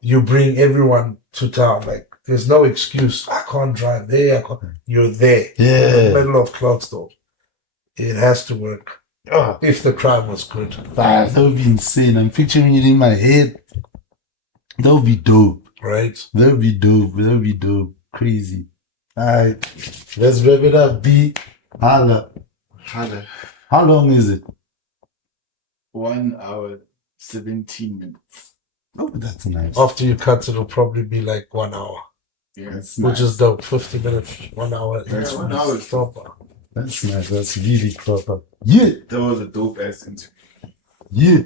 you bring everyone to town. Like there's no excuse. I can't drive there. You're there. Yeah. In the middle of Klerksdorp. It has to work. If the crowd was good. That would be insane. I'm picturing it in my head. That would be dope. Right? That would be dope. Crazy. Alright. Let's wrap it up, B. Holla. How long is it? 1 hour, 17 minutes. Oh, that's nice. After you cut, it'll probably be like 1 hour. Yeah, that's Which nice. is dope. 50 minutes, 1 hour. Yeah, 1 hour is proper. That's nice. That's really proper. Yeah. That was a dope ass interview. Yeah.